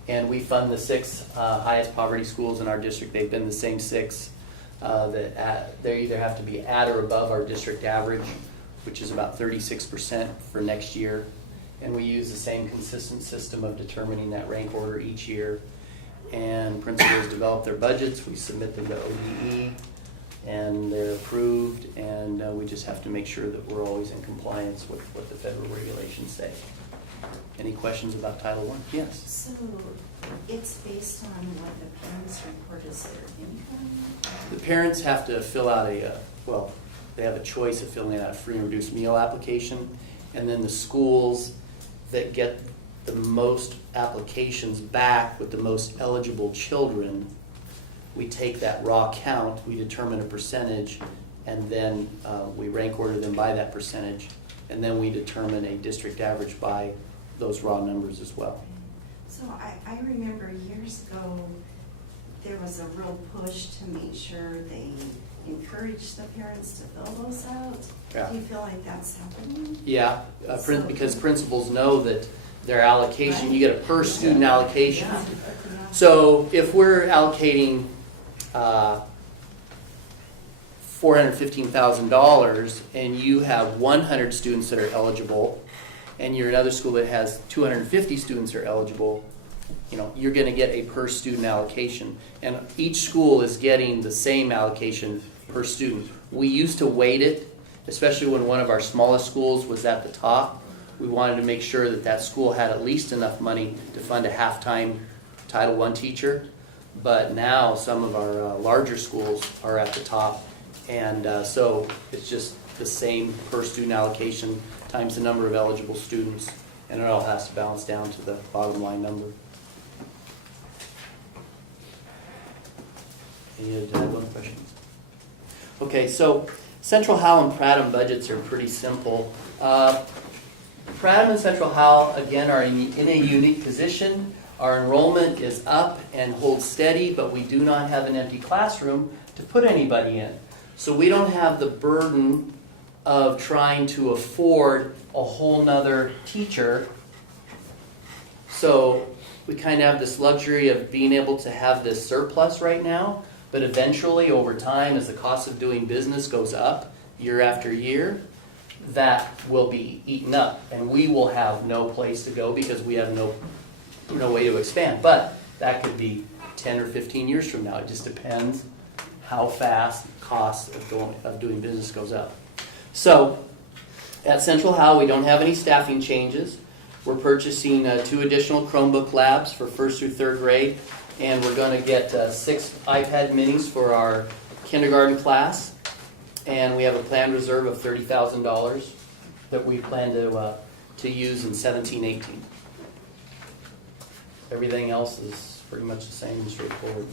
And we fund the 6 highest poverty schools in our district. They've been the same 6. They either have to be at or above our district average, which is about 36% for next year. And we use the same consistent system of determining that rank order each year. And principals develop their budgets. We submit them to ODE, and they're approved. And we just have to make sure that we're always in compliance with what the federal regulations say. Any questions about Title I? Yes. So it's based on what the parents report as their income? The parents have to fill out they have a choice of filling out a free and reduced meal application, and then the schools that get the most applications back with the most eligible children, we take that raw count, we determine a percentage, and then we rank order them by that percentage, and then we determine a district average by those raw numbers as well. So I remember years ago, there was a real push to make sure they encourage the parents to fill those out. Yeah. Do you feel like that's happening? Yeah, because principals know that their allocation, you get a per student allocation. Yeah. So if we're allocating $415,000 and you have 100 students that are eligible, and you're another school that has 250 students are eligible, you're going to get a per student allocation. And each school is getting the same allocation per student. We used to weight it, especially when one of our smallest schools was at the top. We wanted to make sure that that school had at least enough money to fund a half-time Title I teacher. But now some of our larger schools are at the top. And so it's just the same per student allocation times the number of eligible students, and it all has to balance down to the bottom line number. Any other questions? Okay, so Central Howell and Prattam budgets are pretty simple. Prattam and Central Howell, again, are in a unique position. Our enrollment is up and holds steady, but we do not have an empty classroom to put anybody in. So we don't have the burden of trying to afford a whole nother teacher. So we kind of have this luxury of being able to have this surplus right now, but eventually over time, as the cost of doing business goes up year after year, that will be eaten up, and we will have no place to go because we have no way to expand. But that could be 10 or 15 years from now. It just depends how fast the cost of doing business goes up. So at Central Howell, we don't have any staffing changes. We're purchasing 2 additional Chromebook labs for 1st through 3rd grade, and we're going to get 6 iPad minis for our kindergarten class. And we have a planned reserve of $30,000 that we plan to use in 17-18. Everything else is pretty much the same and straightforward.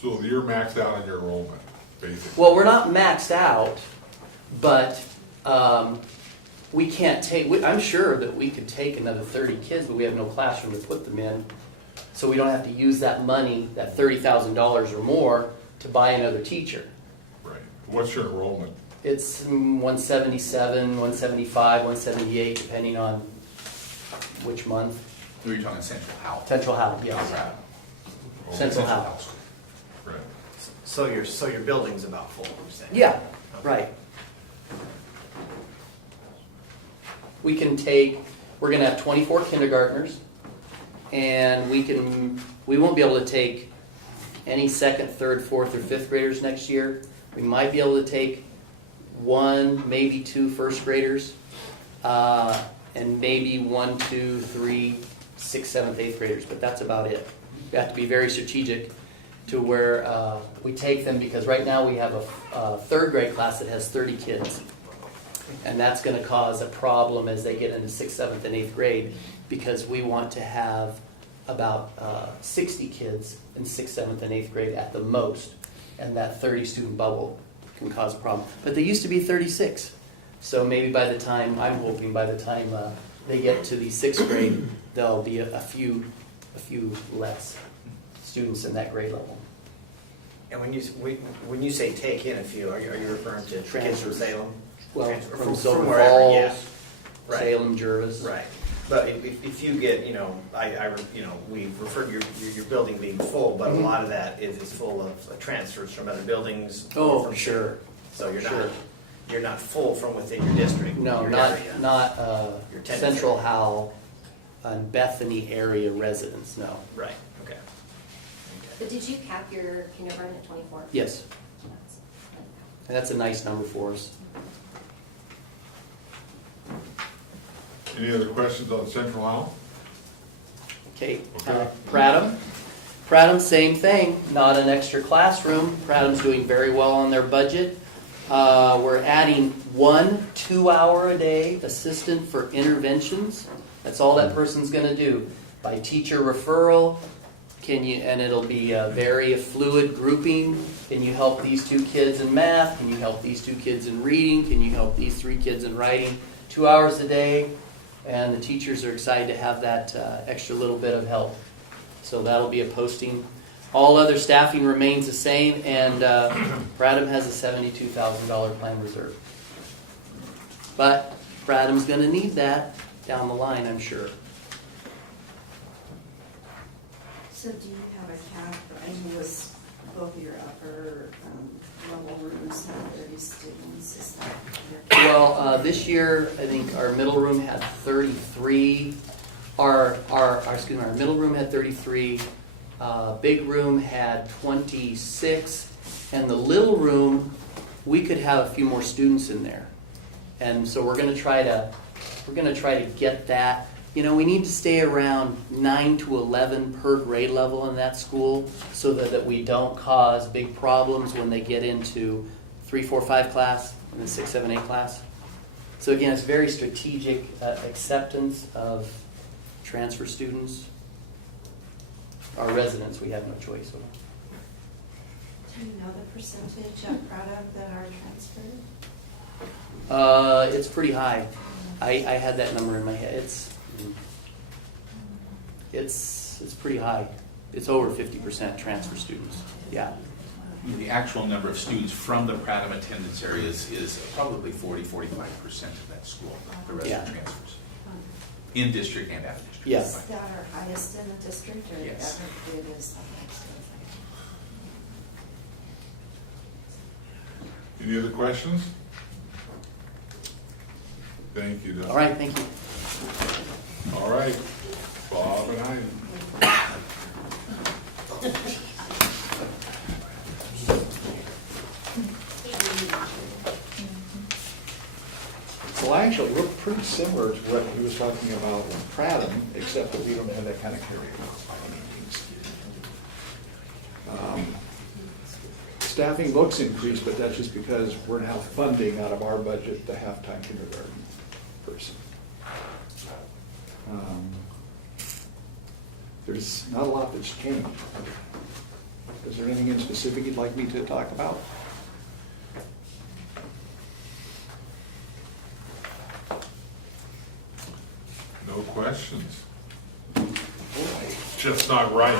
So you're maxed out on your enrollment, basically? Well, we're not maxed out, but we can't take, I'm sure that we could take another 30 kids, but we have no classroom to put them in. So we don't have to use that money, that $30,000 or more, to buy another teacher. Right. What's your enrollment? It's 177, 175, 178, depending on which month. You're talking Central Howell. Central Howell, yes. Oh, Central Howell. Right. So your building's about full, you're saying? Yeah, right. We're going to have 24 kindergartners, and we won't be able to take any 2nd, 3rd, 4th, or 5th graders next year. We might be able to take 1, maybe 2 1st graders, and maybe 1, 2, 3, 6, 7th, 8th graders, but that's about it. We have to be very strategic to where we take them, because right now we have a 3rd grade class that has 30 kids. And that's going to cause a problem as they get into 6th, 7th, and 8th grade, because we want to have about 60 kids in 6th, 7th, and 8th grade at the most. And that 30 student bubble can cause a problem. But they used to be 36. So maybe by the time, I'm hoping by the time they get to the 6th grade, there'll be a few less students in that grade level. And when you say take in a few, are you referring to kids from Salem? Well, Transfer from Silver wherever, Falls, yeah. Right. Salem, Jervis. Right. But if you get, we've referred to your building being full, but a lot of that is full of transfers from other buildings. Oh, from sure. So Sure. you're not full from within your district. No, your not area. Your tenants Central are- Howell and Bethany area residents, no. Right, okay. But did you cap your kindergarten at 24? Yes, and that's a nice number for us. Any other questions on Central Howell? Okay, Okay. Pradham. Pradham, same thing, not an extra classroom. Pradham's doing very well on their budget. We're adding 1 2-hour-a-day assistant for interventions. That's all that person's gonna do. By teacher referral, and it'll be a very fluid grouping. Can you help these 2 kids in math? Can you help these 2 kids in reading? Can you help these 3 kids in writing? 2 hours a day, and the teachers are excited to have that extra little bit of help. So that'll be a posting. All other staffing remains the same, and Pradham has a $72,000 plan reserve. But Pradham's going to need that down the line, I'm sure. So do you have a cap? I noticed both of your upper level rooms have 30 students. Is that your cap? Well, this year, I think our middle room had 33. Our middle room had 33. Big room had 26. And the little room, we could have a few more students in there. And so we're going to try to get that. You know, we need to stay around 9 to 11 per grade level in that school, so that we don't cause big problems when they get into 3, 4, 5 class and then 6, 7, 8 class. So again, it's very strategic acceptance of transfer students. Our residents, we have no choice. Do you know the percentage of product that are transferred? It's pretty high. I had that number in my head. It's pretty high. It's over 50% transfer students. Yeah. The actual number of students from the Pradham attendance areas is probably 40-45% of that school. The rest Yeah. are transfers. In district and out of district. Yeah. Is that our highest in the district, or Yes. it is? Any other questions? Thank you, Dustin. All right, thank you. All right, Bob and I. Well, actually, we're pretty similar to what he was talking about in Pradham, except that we don't have that kind of carryover. Staffing looks increased, but that's just because we're now funding out of our budget the halftime kindergarten person. There's not a lot that's changed. Is there anything in specific you'd like me to talk about? No questions. Just not right.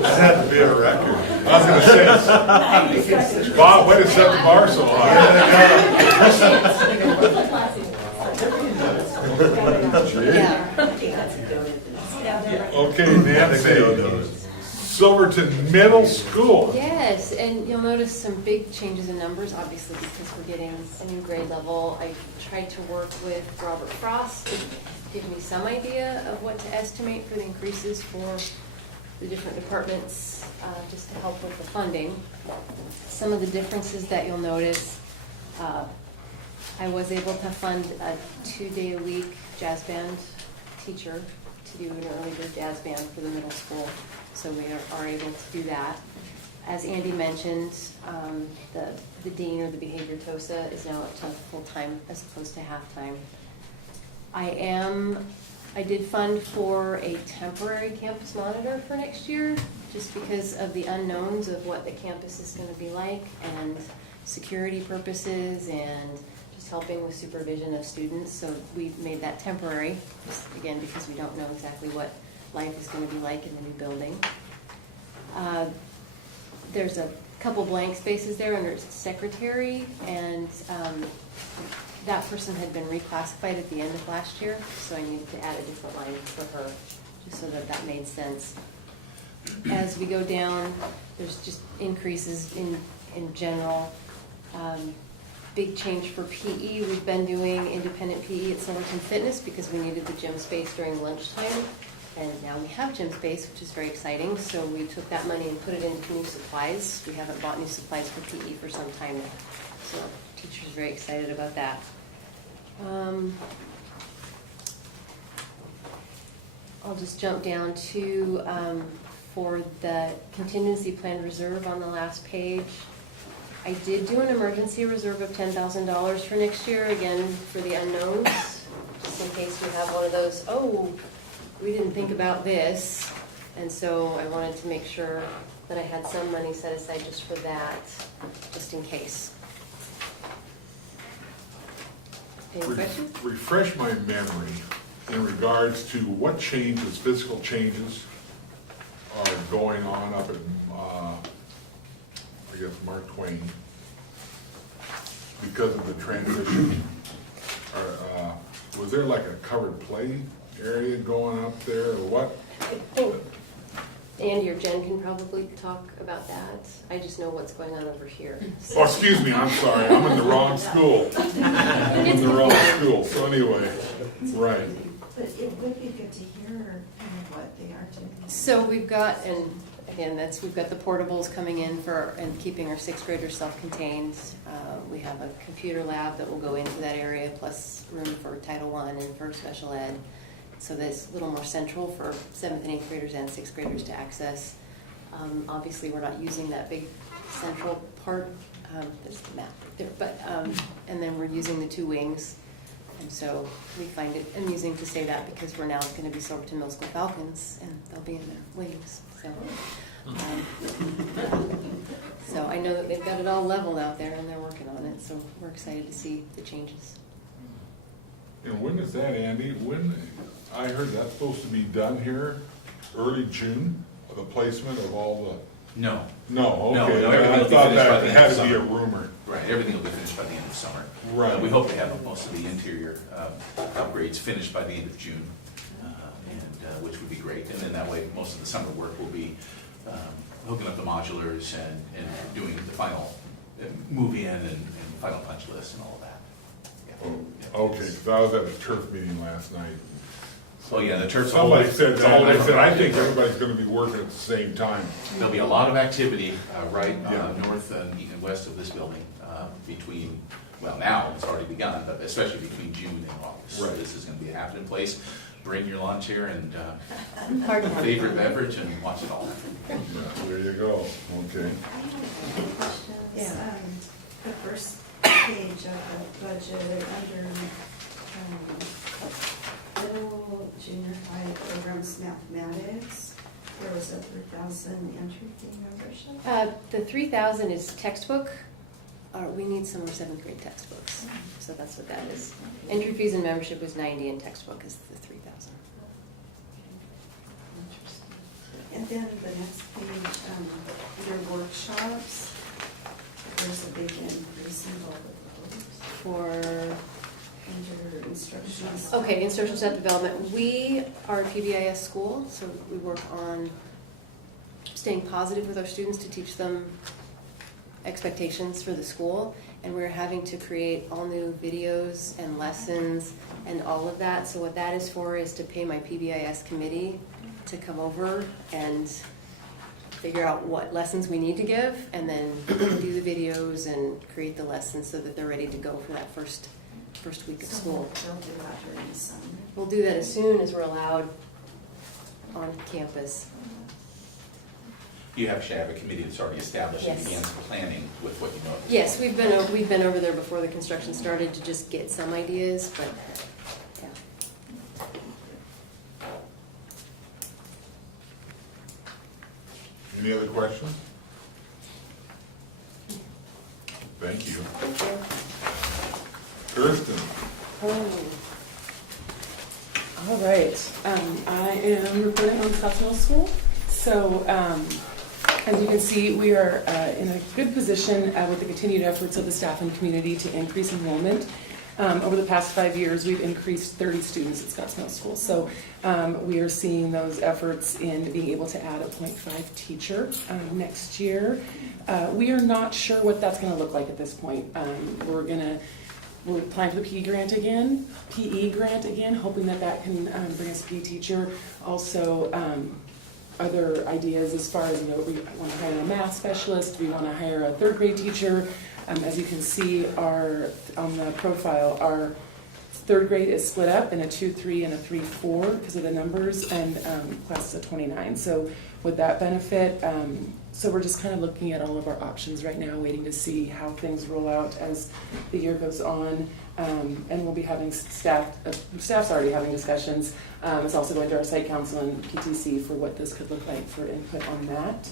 This had to be a record. I was gonna say, Bob, way to set the bar so high. Okay, Nancy. Silverton Middle School. Yes, and you'll notice some big changes in numbers, obviously, because we're getting a new grade level. I tried to work with Robert Frost to give me some idea of what to estimate for the increases for the different departments just to help with the funding. Some of the differences that you'll notice, I was able to fund a 2-day-a-week jazz band teacher to do an early bird jazz band for the middle school. So we are able to do that. As Andy mentioned, the dean or the behavior TOSA is now up to full-time as opposed to half-time. I did fund for a temporary campus monitor for next year, just because of the unknowns of what the campus is going to be like and security purposes and just helping with supervision of students. So we made that temporary, just again because we don't know exactly what life is going to be like in the new building. There's a couple blank spaces there under secretary, and that person had been reclassified at the end of last year, so I needed to add a different line for her, just so that made sense. As we go down, there's just increases in general. Big change for PE. We've been doing independent PE at Silverton Fitness because we needed the gym space during lunchtime. And now we have gym space, which is very exciting. So we took that money and put it into new supplies. We haven't bought new supplies for PE for some time now. So teachers are very excited about that. I'll just jump down to, for the contingency plan reserve on the last page. I did do an emergency reserve of $10,000 for next year, again, for the unknowns, just in case we have one of those, oh, we didn't think about this, and so I wanted to make sure that I had some money set aside just for that, just in case. Any questions? Refresh my memory in regards to what changes, physical changes are going on up at, I guess, Mark Twain because of the transition. Was there like a covered play area going up there, or what? I think Andy or Jen can probably talk about that. I just know what's going on over here. Oh, excuse me, I'm sorry, I'm in the wrong school. I'm in the wrong school, so anyway, right. But it would be good to hear kind of what they are doing. So we've got, and again, we've got the portables coming in and keeping our sixth graders self-contained. We have a computer lab that will go into that area, plus room for Title I and for special ed. So that's a little more central for 7th and 8th graders and 6th graders to access. Obviously, we're not using that big central part. There's the map right there. But, and then we're using the 2 wings. And so we find it amusing to say that because we're now going to be Silverton Middle School Falcons, and they'll be in the wings. So I know that they've got it all leveled out there, and they're working on it. So we're excited to see the changes. And when is that, Andy? When, I heard that's supposed to be done here, early June, the placement of all the... No. No, No, okay. everything I will be thought finished by that the had end to of be a summer. rumor. Right, everything will be finished by the end of summer. Right. We hope to have most of the interior upgrades finished by the end of June, which would be great. And then that way, most of the summer work will be hooking up the modulars and doing the final move-in and final punch list and all of that. Yeah. Oh, okay, so I was at a turf meeting last night. Oh, yeah, the turf's Somebody always- said it's that, and I always said, I active. think everybody's gonna be working at the same time. There'll be a lot of activity right Yeah. north and west of this building between, well, now it's already begun, but especially between June and August. So Right. this is going to be a happening place. Bring your lawn chair and Pardon? favorite beverage and watch it all. Yeah, there you go, okay. I have a question. Yeah. The first page of the budget under middle junior high programs mathematics, there was a 3,000 entry fee membership. The 3,000 is textbook. We need some more 7th grade textbooks, so that's what that is. Entry fees and membership was 90, and textbook is the 3,000. And then the next page, your workshops, there's a big increase in both of those. For Under instructions. okay, instructional staff development. We are a PBIS school, so we work on staying positive with our students to teach them expectations for the school, and we're having to create all new videos and lessons and all of that. So what that is for is to pay my PBIS committee to come over and figure out what lessons we need to give, and then do the videos and create the lessons so that they're ready to go for that first week of school. They'll do that during the summer. We'll do that as soon as we're allowed on campus. You should have a committee that's already established and Yes. begins planning with what you know. at this Yes, point. we've been over there before the construction started to just get some ideas, but yeah. Any other questions? Thank you. Thank you. Kirsten? All right, I am reporting on Scotts Middle School. So, as you can see, we are in a good position with the continued efforts of the staff and community to increase enrollment. Over the past 5 years, we've increased 30 students at Scotts Middle School. So we are seeing those efforts in being able to add a 0.5 teacher next year. We are not sure what that's going to look like at this point. We're applying for the PE grant again, hoping that can bring us a PE teacher. Also, other ideas as far as, we want to hire a math specialist, we want to hire a third grade teacher. As you can see on the profile, our third grade is split up in a 2-3 and a 3-4 because of the numbers, and classes of 29. So with that benefit, so we're just kind of looking at all of our options right now, waiting to see how things roll out as the year goes on. And we'll be having staff's already having discussions. It's also going to our site council and PTC for what this could look like for input on that.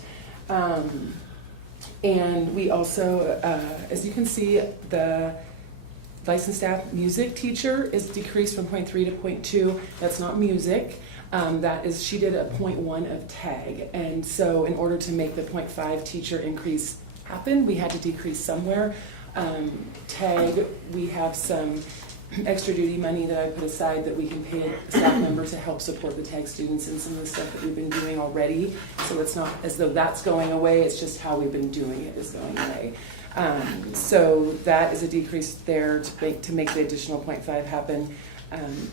And we also, as you can see, the licensed staff music teacher is decreased from 0.3 to 0.2. That's not music. She did a 0.1 of tag. And so in order to make the 0.5 teacher increase happen, we had to decrease somewhere. Tag, we have some extra duty money that I put aside that we can pay a staff member to help support the tag students and some of the stuff that we've been doing already. So it's not as though that's going away, it's just how we've been doing it is going away. So that is a decrease there to make the additional 0.5 happen.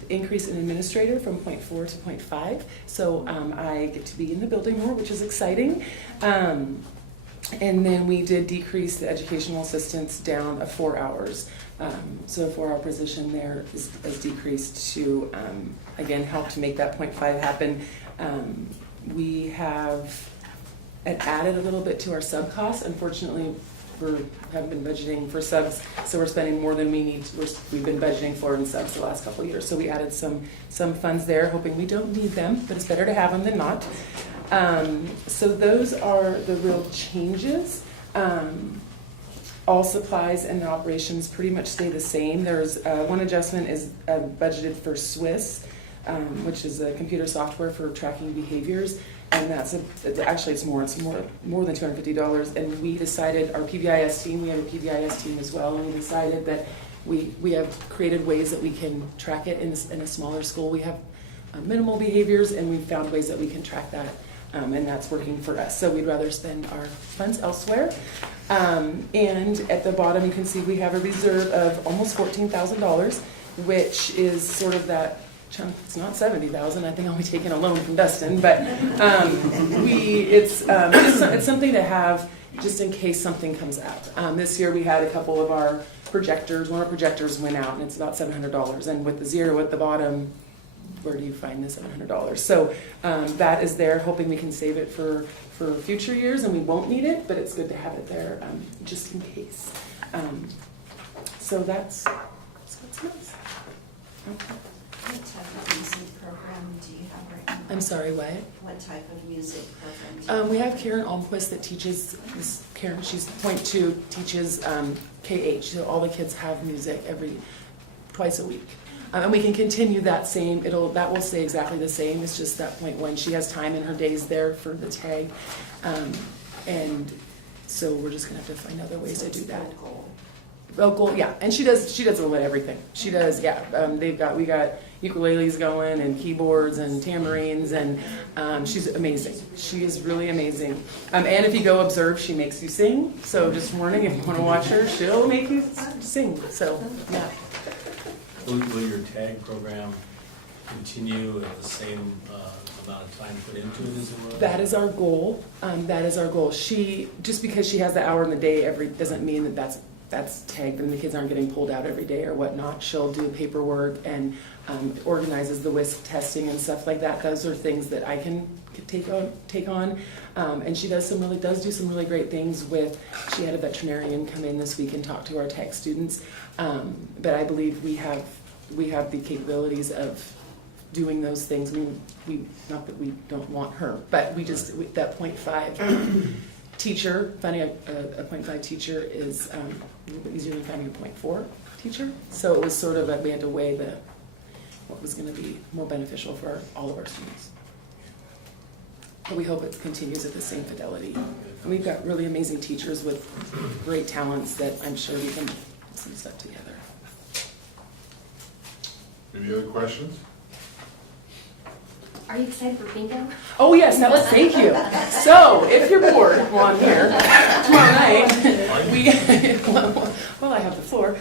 Increase in administrator from 0.4 to 0.5. So I get to be in the building more, which is exciting. And then we did decrease the educational assistants down 4 hours. So a 4-hour position there is decreased to, again, help to make that 0.5 happen. We have added a little bit to our sub costs. Unfortunately, we haven't been budgeting for subs, so we're spending more than we need. We've been budgeting for in subs the last couple of years. So we added some funds there, hoping we don't need them, but it's better to have them than not. So those are the real changes. All supplies and operations pretty much stay the same. There's one adjustment is budgeted for Swiss, which is a computer software for tracking behaviors, and it's more than $250. And we decided, our PBIS team, we have a PBIS team as well, and we decided that we have created ways that we can track it in a smaller school. We have minimal behaviors, and we've found ways that we can track that. And that's working for us. So we'd rather spend our funds elsewhere. And at the bottom, you can see we have a reserve of almost $14,000, which is sort of that chunk. It's not $70,000. I think I'll be taking a loan from Dustin, but it's something to have just in case something comes out. This year we had a couple of our projectors. One of our projectors went out, and it's about $700. And with the zero at the bottom, where do you find the $700? So that is there, hoping we can save it for future years, and we won't need it, but it's good to have it there just in case. So that's what's nice. Okay. What type of music program do you have right now? I'm sorry, what? What type of music program do you have? We have Karen Almquist that teaches, she's .2, teaches KH, so all the kids have music twice a week. And we can continue that same, that will stay exactly the same, it's just that 0.1. She has time in her days there for the tag. And so we're just gonna have to find other ways to do that. Vocal, yeah, and she does a little bit of everything. She does, yeah. We got ukuleles going and keyboards and tambourines, and she's amazing. She is really amazing. And if you go observe, she makes you sing. So just warning, if you want to watch her, she'll make you sing. So yeah. Will your tag program continue at the same amount of time put into it as it was? That is our goal. That is our goal. She, just because she has the hour in the day doesn't mean that that's tagged and the kids aren't getting pulled out every day or whatnot. She'll do paperwork and organizes the WISC testing and stuff like that. Those are things that I can take on. And she does do some really great things with. She had a veterinarian come in this week and talk to our tech students. But I believe we have the capabilities of doing those things. We not that we don't want her, but that 0.5 teacher, finding a 0.5 teacher is a little bit easier than finding a 0.4 teacher. So it was sort of we had to weigh what was going to be more beneficial for all of our students. But we hope it continues at the same fidelity. And we've got really amazing teachers with great talents that I'm sure we can put some stuff together. Any other questions? Are you excited for bingo? Oh yes, thank you. So if you're bored while I'm here tomorrow night, I have the floor.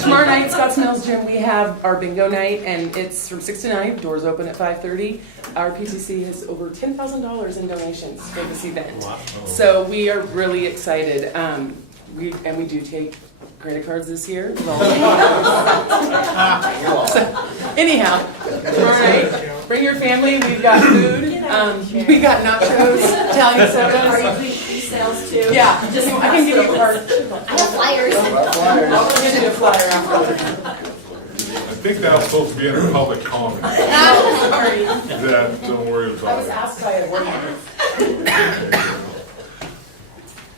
Tomorrow night, Scotts Mills Gym, we have our bingo night, and it's from 6 to 9. Doors open at 5:30. Our PTC has over $10,000 in donations for this event, so we are really excited. We do take credit cards this year. So, anyhow, tomorrow night, bring your family. We've got food. We got nachos, Italian sodas. Are you sales too? Yeah, I can give you cards. I have flyers. I'll give you a flyer after. I think that was supposed to be under public comment. Sorry. Don't worry I was about it. asked by a board member.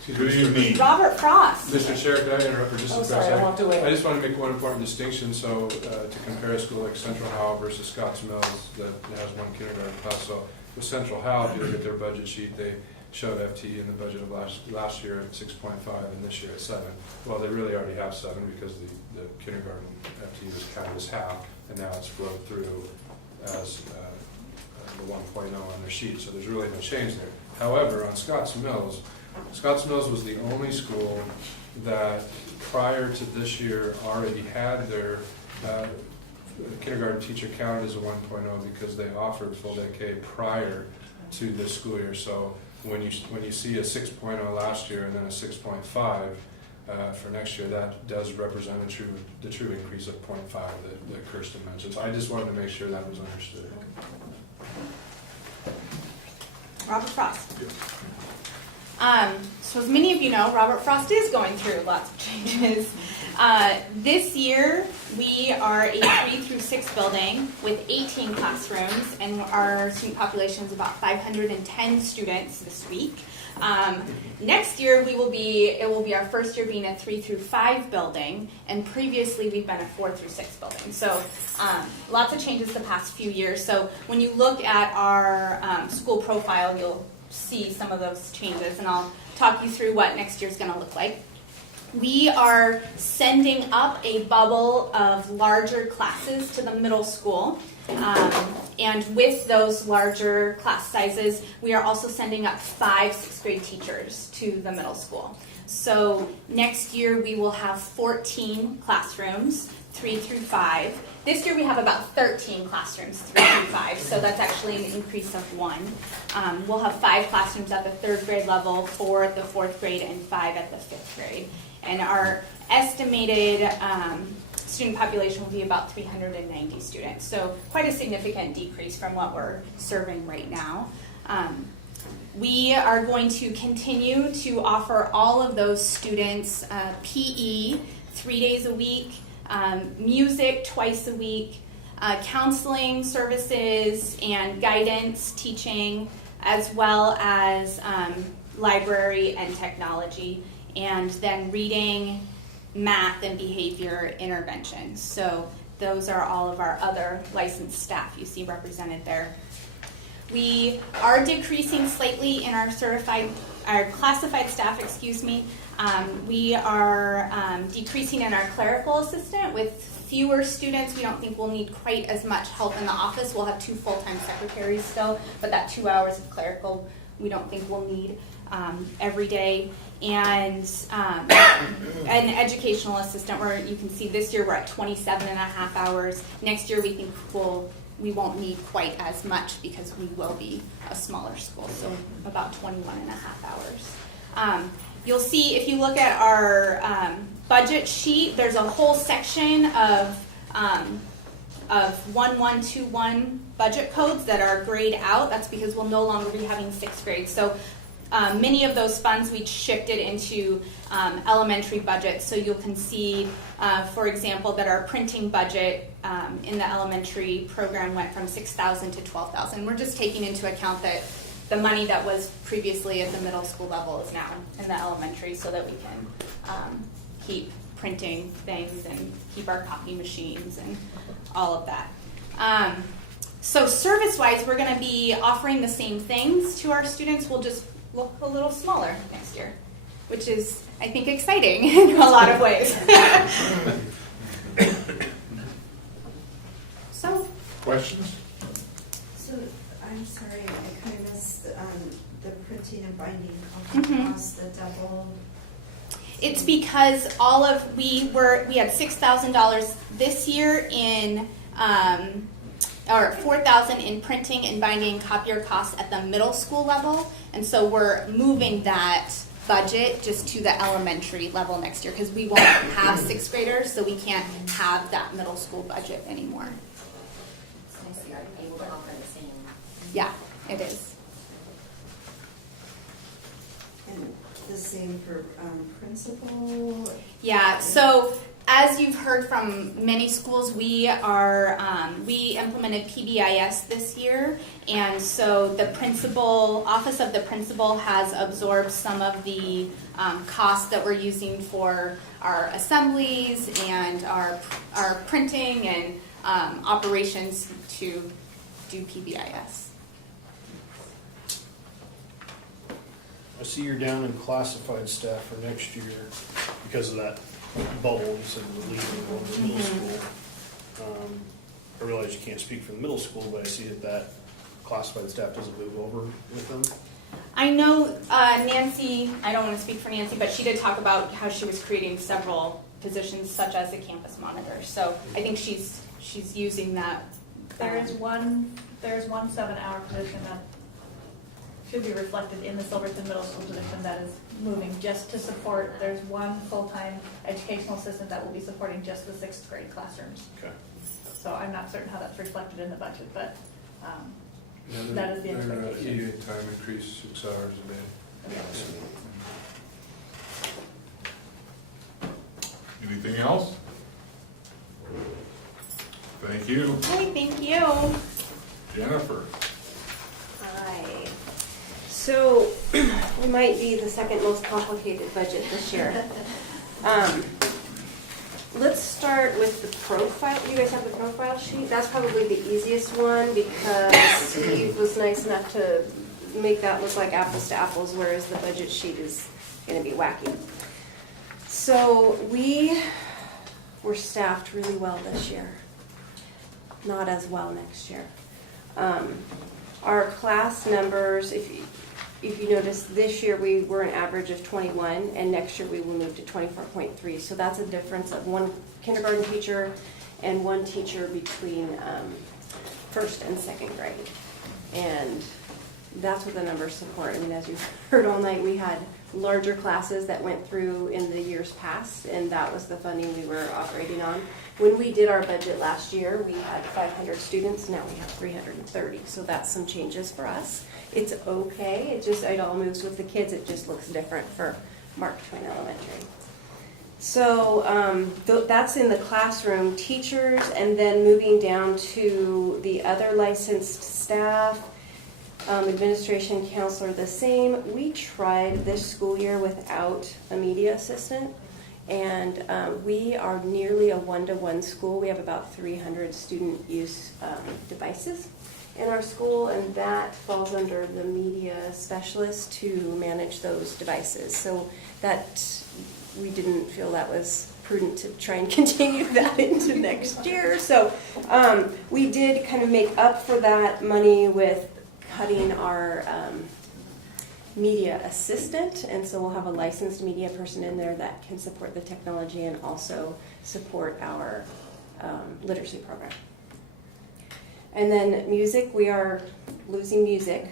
Good evening. Robert Frost. Mr. Chair, could I interrupt for just a sorry, I second? walked away. I just want to make one important distinction. So to compare a school like Central Howell versus Scotts Mills that has one kindergarten class. So with Central Howell, if you look at their budget sheet, they showed FTE in the budget of last year at 6.5 and this year at 7. Well, they really already have 7 because the kindergarten FTE was counted as half, and now it's flowed through as the 1.0 on their sheet. So there's really no change there. However, on Scotts Mills was the only school that prior to this year already had their kindergarten teacher counted as a 1.0 because they offered full day K prior to this school year. So when you see a 6.0 last year and then a 6.5 for next year, that does represent the true increase of 0.5 that Kirsten mentioned. So I just wanted to make sure that was understood. Robert Frost. So as many of you know, Robert Frost is going through lots of changes. This year, we are a 3 through 6 building with 18 classrooms, and our student population is about 510 students this week. Next year, it will be our first year being a 3 through 5 building, and previously we've been a 4 through 6 building. So lots of changes the past few years. So when you look at our school profile, you'll see some of those changes, and I'll talk you through what next year's going to look like. We are sending up a bubble of larger classes to the middle school, and with those larger class sizes, we are also sending up 5 6th grade teachers to the middle school. So next year we will have 14 classrooms, 3 through 5. This year we have about 13 classrooms, 3 through 5, so that's actually an increase of 1. We'll have 5 classrooms at the 3rd grade level, 4 at the 4th grade, and 5 at the 5th grade. And our estimated student population will be about 390 students, so quite a significant decrease from what we're serving right now. We are going to continue to offer all of those students PE 3 days a week, music twice a week, counseling services and guidance teaching, as well as library and technology, and then reading, math, and behavior interventions. So those are all of our other licensed staff you see represented there. We are decreasing slightly in our classified staff, We are decreasing in our clerical assistant. With fewer students, we don't think we'll need quite as much help in the office. We'll have 2 full-time secretaries still, but that 2 hours of clerical we don't think we'll need every day. and an educational assistant, where you can see this year we're at 27 and a half hours. Next year we think we won't need quite as much because we will be a smaller school, so about 21 and a half hours. You'll see if you look at our budget sheet, there's a whole section of 1121 budget codes that are grayed out. That's because we'll no longer be having 6th grade. So many of those funds we shifted into elementary budgets. So you can see, for example, that our printing budget in the elementary program went from $6,000 to $12,000. We're just taking into account that the money that was previously at the middle school level is now in the elementary, so that we can keep printing things and keep our copy machines and all of that. So service-wise, we're going to be offering the same things to our students. We'll just look a little smaller next year, which is, I think, exciting in a lot of ways. So, Questions? So, I'm sorry, I kind of missed the printing and binding cost, the double. it's because we had $6,000 this year in or $4,000 in printing and binding copier costs at the middle school level, and so we're moving that budget just to the elementary level next year because we won't have 6th graders, so we can't have that middle school budget anymore. It's nice that you're able to offer the same. Yeah, it is. And the same for principal? Yeah, so as you've heard from many schools, we implemented PBIS this year, and so the office of the principal has absorbed some of the costs that we're using for our assemblies and our printing and operations to do PBIS. I see you're down in classified staff for next year because of that bubble you said we're leaving going to middle school. I realize you can't speak for the middle school, but I see that classified staff doesn't move over with them. I know Nancy, I don't want to speak for Nancy, but she did talk about how she was creating several positions such as a campus monitor. So I think she's using that. There's one 7-hour position that should be reflected in the Silverton Middle School position that is moving just to support. There's one full-time educational assistant that will be supporting just the 6th grade classrooms. Okay. So I'm not certain how that's reflected in the budget, but that is the Their expectation. eating time increased 6 hours a day. Anything else? Thank you. Hey, thank you. Jennifer? Hi. So, we might be the second most complicated budget this year. Let's start with the profile. You guys have the profile sheet? That's probably the easiest one because Steve was nice enough to make that look like apples to apples, whereas the budget sheet is going to be wacky. So, we were staffed really well this year. Not as well next year. Our class numbers, if you notice, this year we were an average of 21, and next year we will move to 24.3. So that's a difference of one kindergarten teacher and one teacher between 1st and 2nd grade. And that's what the numbers support. I mean, as you've heard all night, we had larger classes that went through in the years past, and that was the funding we were operating on. When we did our budget last year, we had 500 students. Now we have 330. So that's some changes for us. It's okay. It all moves with the kids. It just looks different for Mark Twain Elementary. So that's in the classroom, teachers, and then moving down to the other licensed staff, administration, counselor, the same. We tried this school year without a media assistant, and we are nearly a one-to-one school. We have about 300 student use devices in our school, and that falls under the media specialist to manage those devices. So that we didn't feel that was prudent to try and continue that into next year. So we did kind of make up for that money with cutting our media assistant, and so we'll have a licensed media person in there that can support the technology and also support our literacy program. And then music, we are losing music.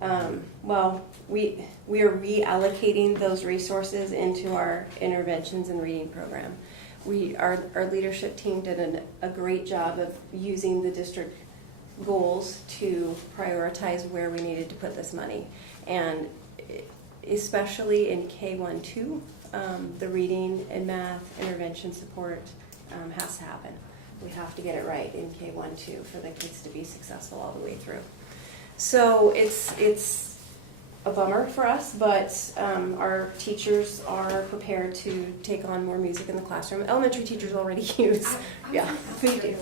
We are reallocating those resources into our interventions and reading program. Our leadership team did a great job of using the district goals to prioritize where we needed to put this money. And especially in K-1-2, the reading and math intervention support has to happen. We have to get it right in K-1-2 for the kids to be successful all the way through. So it's a bummer for us, but our teachers are prepared to take on more music in the classroom. Elementary teachers already use, yeah, they do.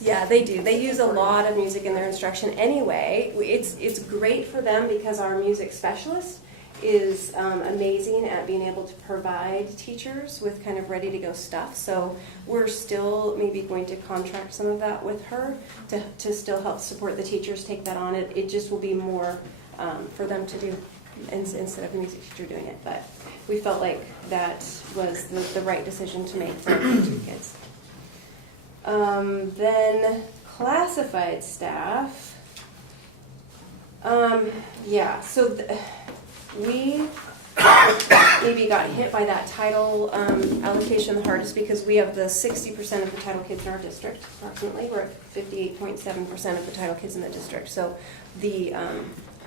Yeah, they do. They use a lot of music in their instruction anyway. It's great for them because our music specialist is amazing at being able to provide teachers with kind of ready-to-go stuff. So we're still maybe going to contract some of that with her to still help support the teachers take that on. It just will be more for them to do instead of a music teacher doing it. But we felt like that was the right decision to make for our two kids. Then classified staff. So we maybe got hit by that title allocation the hardest because we have the 60% of the title kids in our district, approximately. We're at 58.7% of the title kids in the district. So the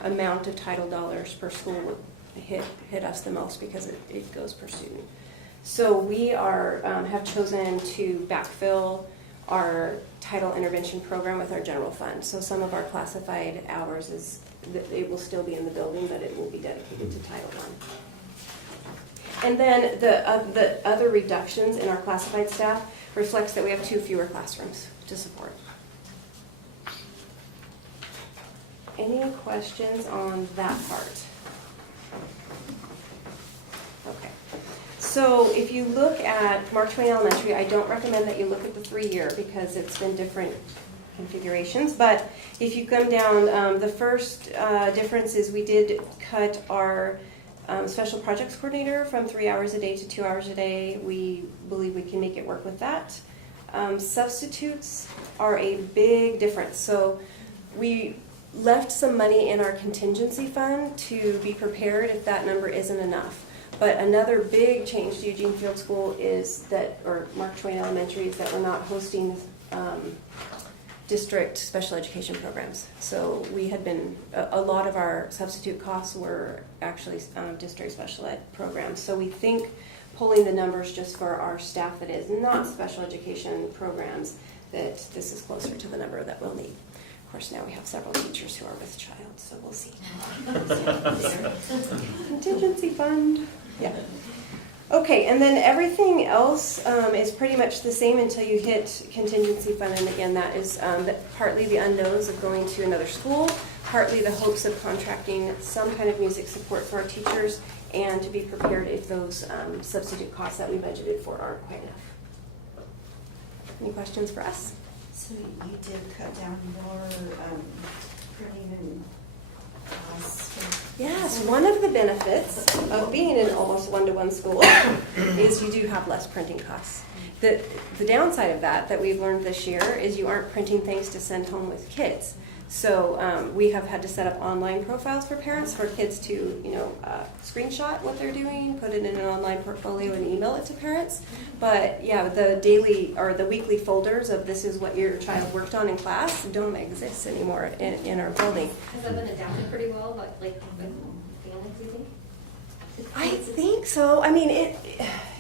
amount of title dollars per school would hit us the most because it goes per student. So we have chosen to backfill our title intervention program with our general fund. So some of our classified hours it will still be in the building, but it will be dedicated to Title I. And then the other reductions in our classified staff reflects that we have 2 fewer classrooms to support. Any questions on that part? Okay. So if you look at Mark Twain Elementary, I don't recommend that you look at the 3-year because it's been different configurations. But if you come down, the first difference is we did cut our special projects coordinator from 3 hours a day to 2 hours a day. We believe we can make it work with that. Substitutes are a big difference. So we left some money in our contingency fund to be prepared if that number isn't enough. But another big change to Eugene Field School or Mark Twain Elementary, is that we're not hosting district special education programs. So we had been, a lot of our substitute costs were actually district special ed programs. So we think pulling the numbers just for our staff that is not special education programs, that this is closer to the number that we'll need. Of course, now we have several teachers who are with child, so we'll see. Contingency fund. Yeah. Okay, and then everything else is pretty much the same until you hit contingency fund, and again, that is partly the unknowns of going to another school, partly the hopes of contracting some kind of music support for our teachers, and to be prepared if those substitute costs that we budgeted for aren't quite enough. Any questions for us? So you did cut down your printing and costs? Yes, one of the benefits of being in almost one-to-one school is you do have less printing costs. The downside of that we've learned this year is you aren't printing things to send home with kids. So we have had to set up online profiles for parents for kids to, screenshot what they're doing, put it in an online portfolio and email it to parents. But yeah, the daily or the weekly folders of this is what your child worked on in class don't exist anymore in our building. Has that been adapted pretty well, like with families, do you think? I think so. I mean,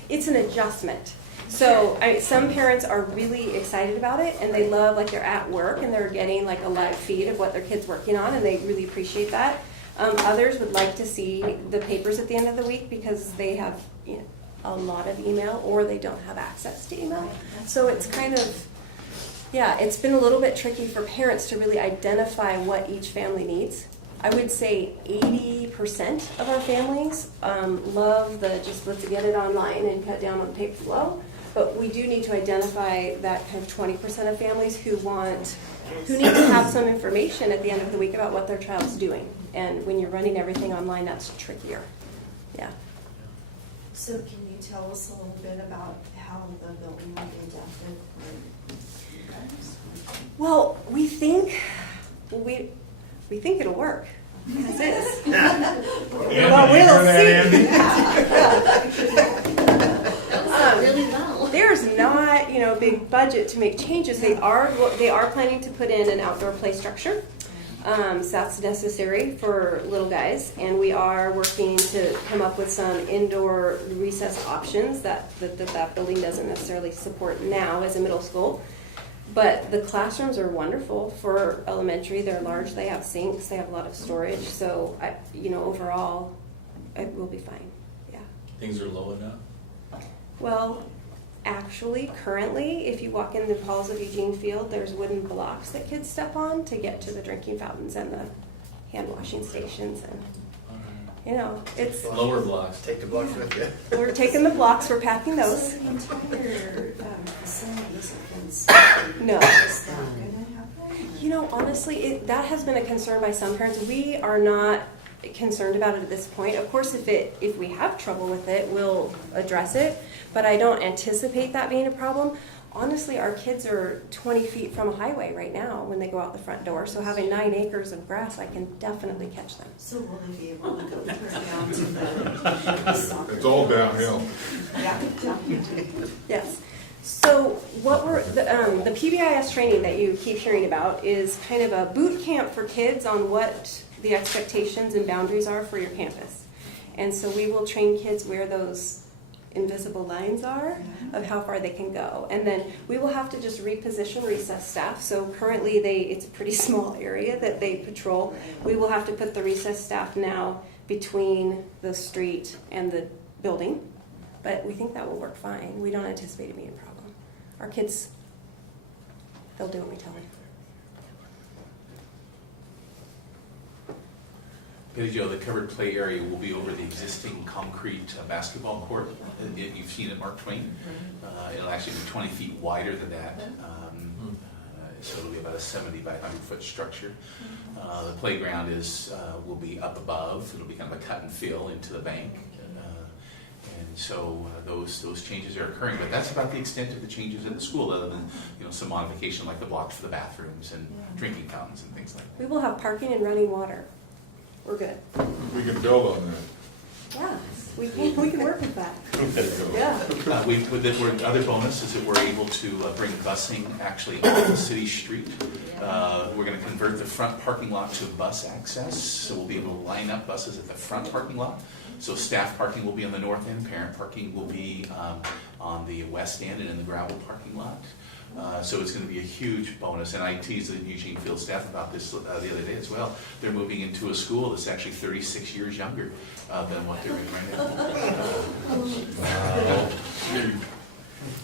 it's an adjustment. So some parents are really excited about it, and they love, like, they're at work and they're getting like a live feed of what their kid's working on, and they really appreciate that. Others would like to see the papers at the end of the week because they have a lot of email, or they don't have access to email. So it's kind of, it's been a little bit tricky for parents to really identify what each family needs. I would say 80% of our families love just let's get it online and cut down on paper flow. But we do need to identify that kind of 20% of families who need to have some information at the end of the week about what their child's doing. And when you're running everything online, that's trickier. Yeah. So can you tell us a little bit about how the building will be adapted for you guys? Well, we think it'll work. As is. But we'll see. Really well. There's not, a big budget to make changes. They are planning to put in an outdoor play structure. So that's necessary for little guys, and we are working to come up with some indoor recess options that building doesn't necessarily support now as a middle school. But the classrooms are wonderful for elementary. They're large. They have sinks. They have a lot of storage. So, overall, it will be fine. Yeah. Things are low enough? Well, actually, currently, if you walk in the halls of Eugene Field, there's wooden blocks that kids step on to get to the drinking fountains and the hand washing stations. And, it's... Lower blocks. Take the blocks with you. We're taking the blocks. We're packing those. So the entire facilities have been stopped. No. Is that going to happen? Honestly, that has been a concern by some parents. We are not concerned about it at this point. Of course, if we have trouble with it, we'll address it, but I don't anticipate that being a problem. Honestly, our kids are 20 feet from a highway right now when they go out the front door, so having 9 acres of grass, I can definitely catch them. So will they be able to go clear down to the soccer? It's all downhill. Yeah. Yes. So what the PBIS training that you keep hearing about is kind of a boot camp for kids on what the expectations and boundaries are for your campus. And so we will train kids where those invisible lines are of how far they can go. And then we will have to just reposition recess staff. So currently it's a pretty small area that they patrol. We will have to put the recess staff now between the street and the building. But we think that will work fine. We don't anticipate it being a problem. Our kids, they'll do what we tell them. Betty Jo, the covered play area will be over the existing concrete basketball court that you've seen at Mark Twain. It'll actually be 20 feet wider than that. So it'll be about a 70 by 100 foot structure. The playground will be up above. It'll be kind of a cut and fill into the bank. And so those changes are occurring, but that's about the extent of the changes at the school, other than some modification like the blocks for the bathrooms and drinking fountains and things like that. We will have parking and running water. We're good. We can build on that. Yeah, we can work with that. Yeah. Other bonus is that we're able to bring busing actually off the city street. We're going to convert the front parking lot to bus access, so we'll be able to line up buses at the front parking lot. So staff parking will be on the north end, parent parking will be on the west end and in the gravel parking lot. So it's going to be a huge bonus, and I teased the Eugene Field staff about this the other day as well. They're moving into a school that's actually 36 years younger than what they're in right now.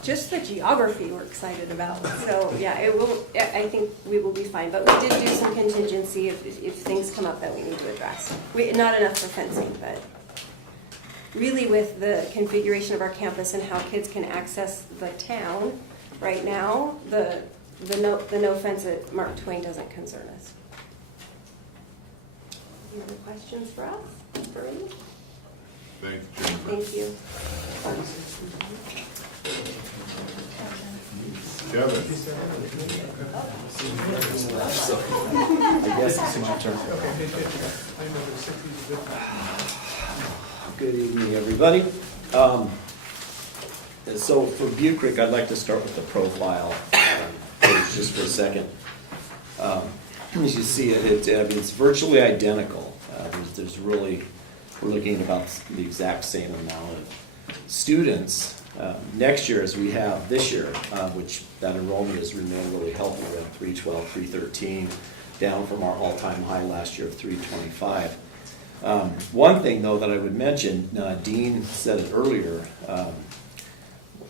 Just the geography we're excited about. So yeah, it will. I think we will be fine. But we did do some contingency if things come up that we need to address. Not enough for fencing, but really with the configuration of our campus and how kids can access the town. Right now, the no fence at Mark Twain doesn't concern us. Any other questions for us? For me? Thank you, Jennifer. Thank you. Kevin. I guess it's my turn. Good evening, everybody. So for Butte Creek, I'd like to start with the profile page just for a second. As you see it's virtually identical. There's really, we're looking at about the exact same amount of students. Next year, as we have this year, which that enrollment has remained really healthy. We're at 312, 313, down from our all-time high last year of 325. One thing, though, that I would mention, Dean said it earlier,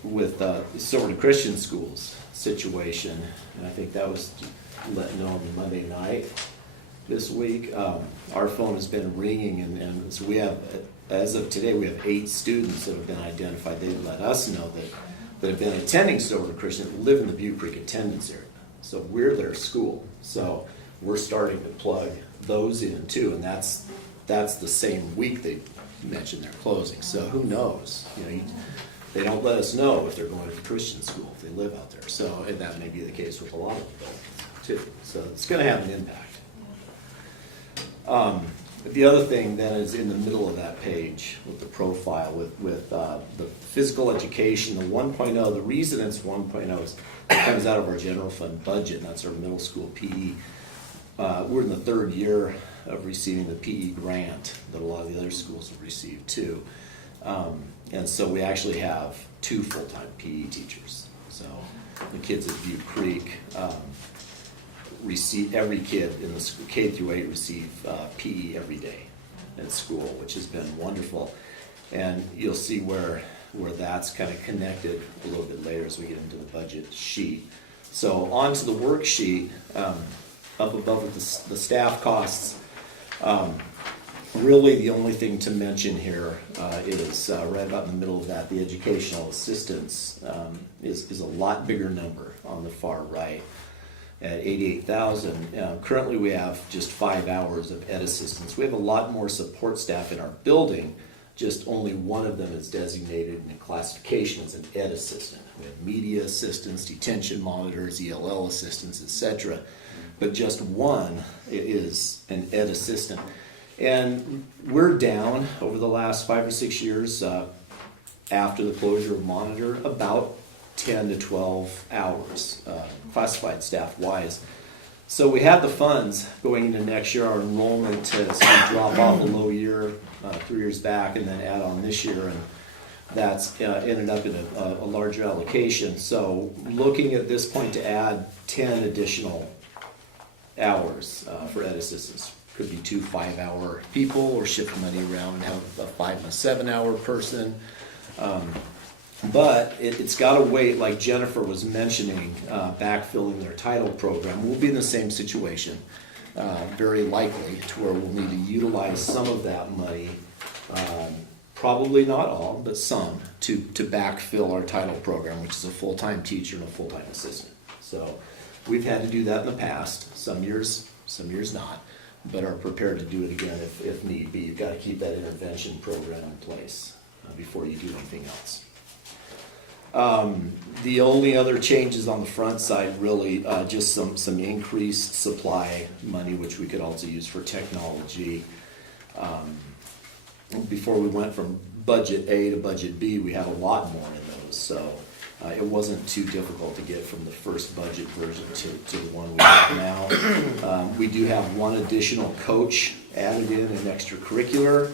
with the Silverton Christian Schools situation, and I think that was let known Monday night this week. Our phone has been ringing, and so we have, as of today, we have 8 students that have been identified. They let us know that have been attending Silverton Christian, live in the Butte Creek attendance area. So we're their school. So we're starting to plug those in too, and that's the same week they mentioned they're closing. So who knows? They don't let us know if they're going to Christian school, if they live out there. So, and that may be the case with a lot of them too. So it's going to have an impact. The other thing then is in the middle of that page with the profile, with the physical education, the 1.0. The reason it's 1.0 is it comes out of our general fund budget, and that's our middle school PE. We're in the third year of receiving the PE grant that a lot of the other schools have received too. And so we actually have 2 full-time PE teachers. So the kids at Butte Creek receive, every kid in the school, K through 8 receive PE every day at school, which has been wonderful. And you'll see where that's kind of connected a little bit later as we get into the budget sheet. So onto the worksheet, up above with the staff costs. Really the only thing to mention here is right about in the middle of that, the educational assistance is a lot bigger number on the far right at 88,000. Currently we have just 5 hours of ed assistance. We have a lot more support staff in our building, just only one of them is designated in classification as an ed assistant. We have media assistants, detention monitors, ELL assistants, etc. But just one is an ed assistant. And we're down over the last 5 or 6 years after the closure of Monitor about 10 to 12 hours classified staff wise. So we have the funds going into next year. Our enrollment has dropped off a low year 3 years back and then add on this year, and that's ended up in a larger allocation. So looking at this point to add 10 additional hours for ed assistance. Could be 2 5-hour people, or shift money around and have a 5 and a 7-hour person. But it's got to wait, like Jennifer was mentioning, backfilling their title program. We'll be in the same situation, very likely, to where we'll need to utilize some of that money, probably not all, but some, to backfill our title program, which is a full-time teacher and a full-time assistant. So we've had to do that in the past, some years not, but are prepared to do it again if need be. You've got to keep that intervention program in place before you do anything else. The only other changes on the front side, really, just some increased supply money, which we could also use for technology. Before we went from budget A to budget B, we had a lot more in those, so it wasn't too difficult to get from the first budget version to the one we have now. We do have one additional coach added in extracurricular.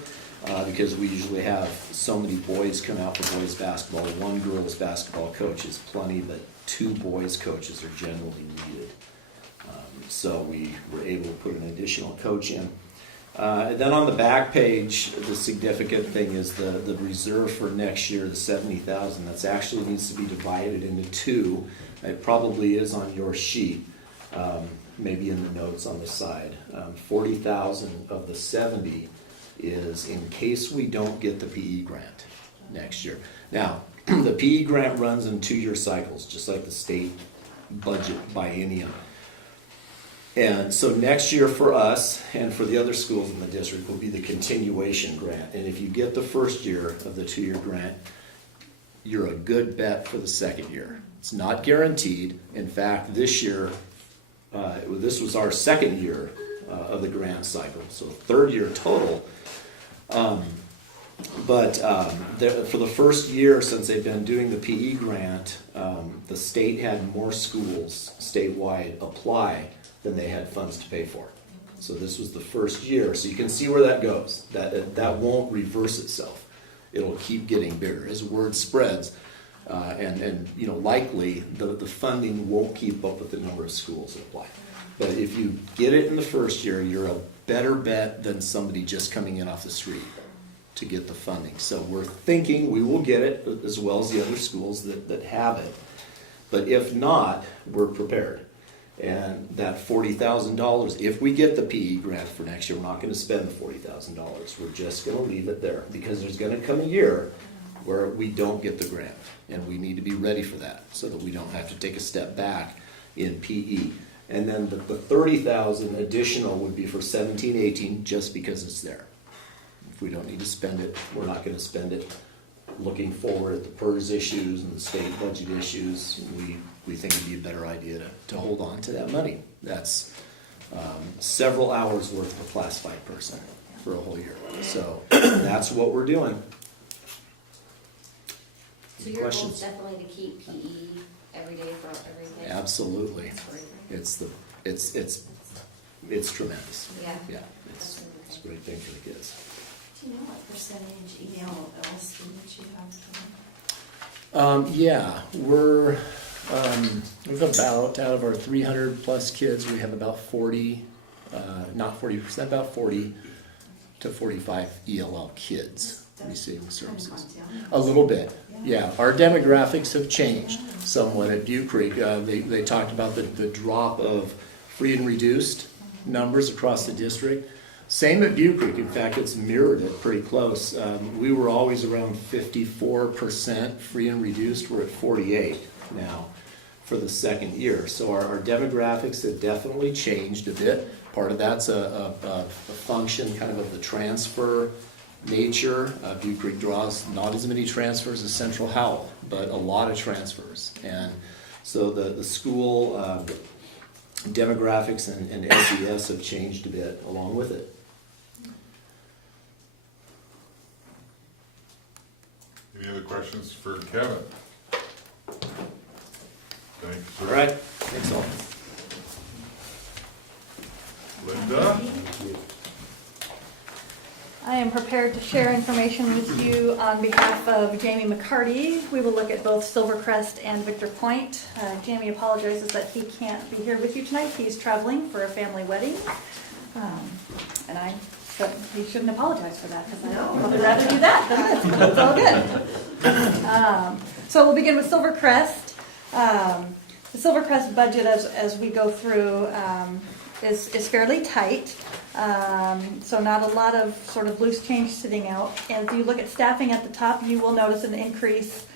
Because we usually have so many boys come out for boys basketball. One girls basketball coach is plenty, but 2 boys coaches are generally needed. So we were able to put an additional coach in. And then on the back page, the significant thing is the reserve for next year, the 70,000. That's actually needs to be divided into 2. It probably is on your sheet, maybe in the notes on the side. 40,000 of the 70 is in case we don't get the PE grant next year. Now, the PE grant runs in 2-year cycles, just like the state budget biennium. And so next year for us and for the other schools in the district will be the continuation grant. And if you get the first year of the 2-year grant, you're a good bet for the second year. It's not guaranteed. In fact, this year, this was our second year of the grant cycle, so 3rd year total. For the first year since they've been doing the PE grant, the state had more schools statewide apply than they had funds to pay for. So this was the first year. So you can see where that goes. That won't reverse itself. It'll keep getting bigger as word spreads, and likely the funding won't keep up with the number of schools that apply. But if you get it in the first year, you're a better bet than somebody just coming in off the street to get the funding. So we're thinking we will get it as well as the other schools that have it. But if not, we're prepared. And that $40,000, if we get the PE grant for next year, we're not going to spend the $40,000. We're just going to leave it there because there's going to come a year where we don't get the grant. And we need to be ready for that so that we don't have to take a step back in PE. And then the 30,000 additional would be for 17-18, just because it's there. If we don't need to spend it, we're not gonna spend it. Looking forward at the PERS issues and the state budget issues, we think it'd be a better idea to hold on to that money. That's several hours worth of a classified person for a whole year. So that's what we're doing. So your goal is Questions? definitely to keep PE every day for every day? Absolutely. That's great. It's tremendous. Yeah. Yeah, it's a great thing for the kids. Do you know what percentage ELL students you have? Yeah, we've about, out of our 300 plus kids, we have about 40, not 40%, about 40 to 45 ELL kids receiving services. A little bit, yeah. Our demographics have changed somewhat at Butte Creek. They talked about the drop of free and reduced numbers across the district. Same at Butte Creek. In fact, it's mirrored it pretty close. We were always around 54% free and reduced. We're at 48 now for the second year. So our demographics have definitely changed a bit. Part of that's a function kind of the transfer nature. Butte Creek draws not as many transfers as Central Howell, but a lot of transfers. And so the school demographics and SES have changed a bit along with it. Any other questions for Kevin? Thanks, sir. All right, thanks all. Linda? I am prepared to share information with you on behalf of Jamie McCarty. We will look at both Silvercrest and Victor Point. Jamie apologizes that he can't be here with you tonight. He's traveling for a family wedding. But he shouldn't apologize for that, because I would rather do that than this, but it's all good. So we'll begin with Silvercrest. The Silvercrest budget, as we go through, is fairly tight. So not a lot of sort of loose change sitting out. And if you look at staffing at the top, you will notice an increase,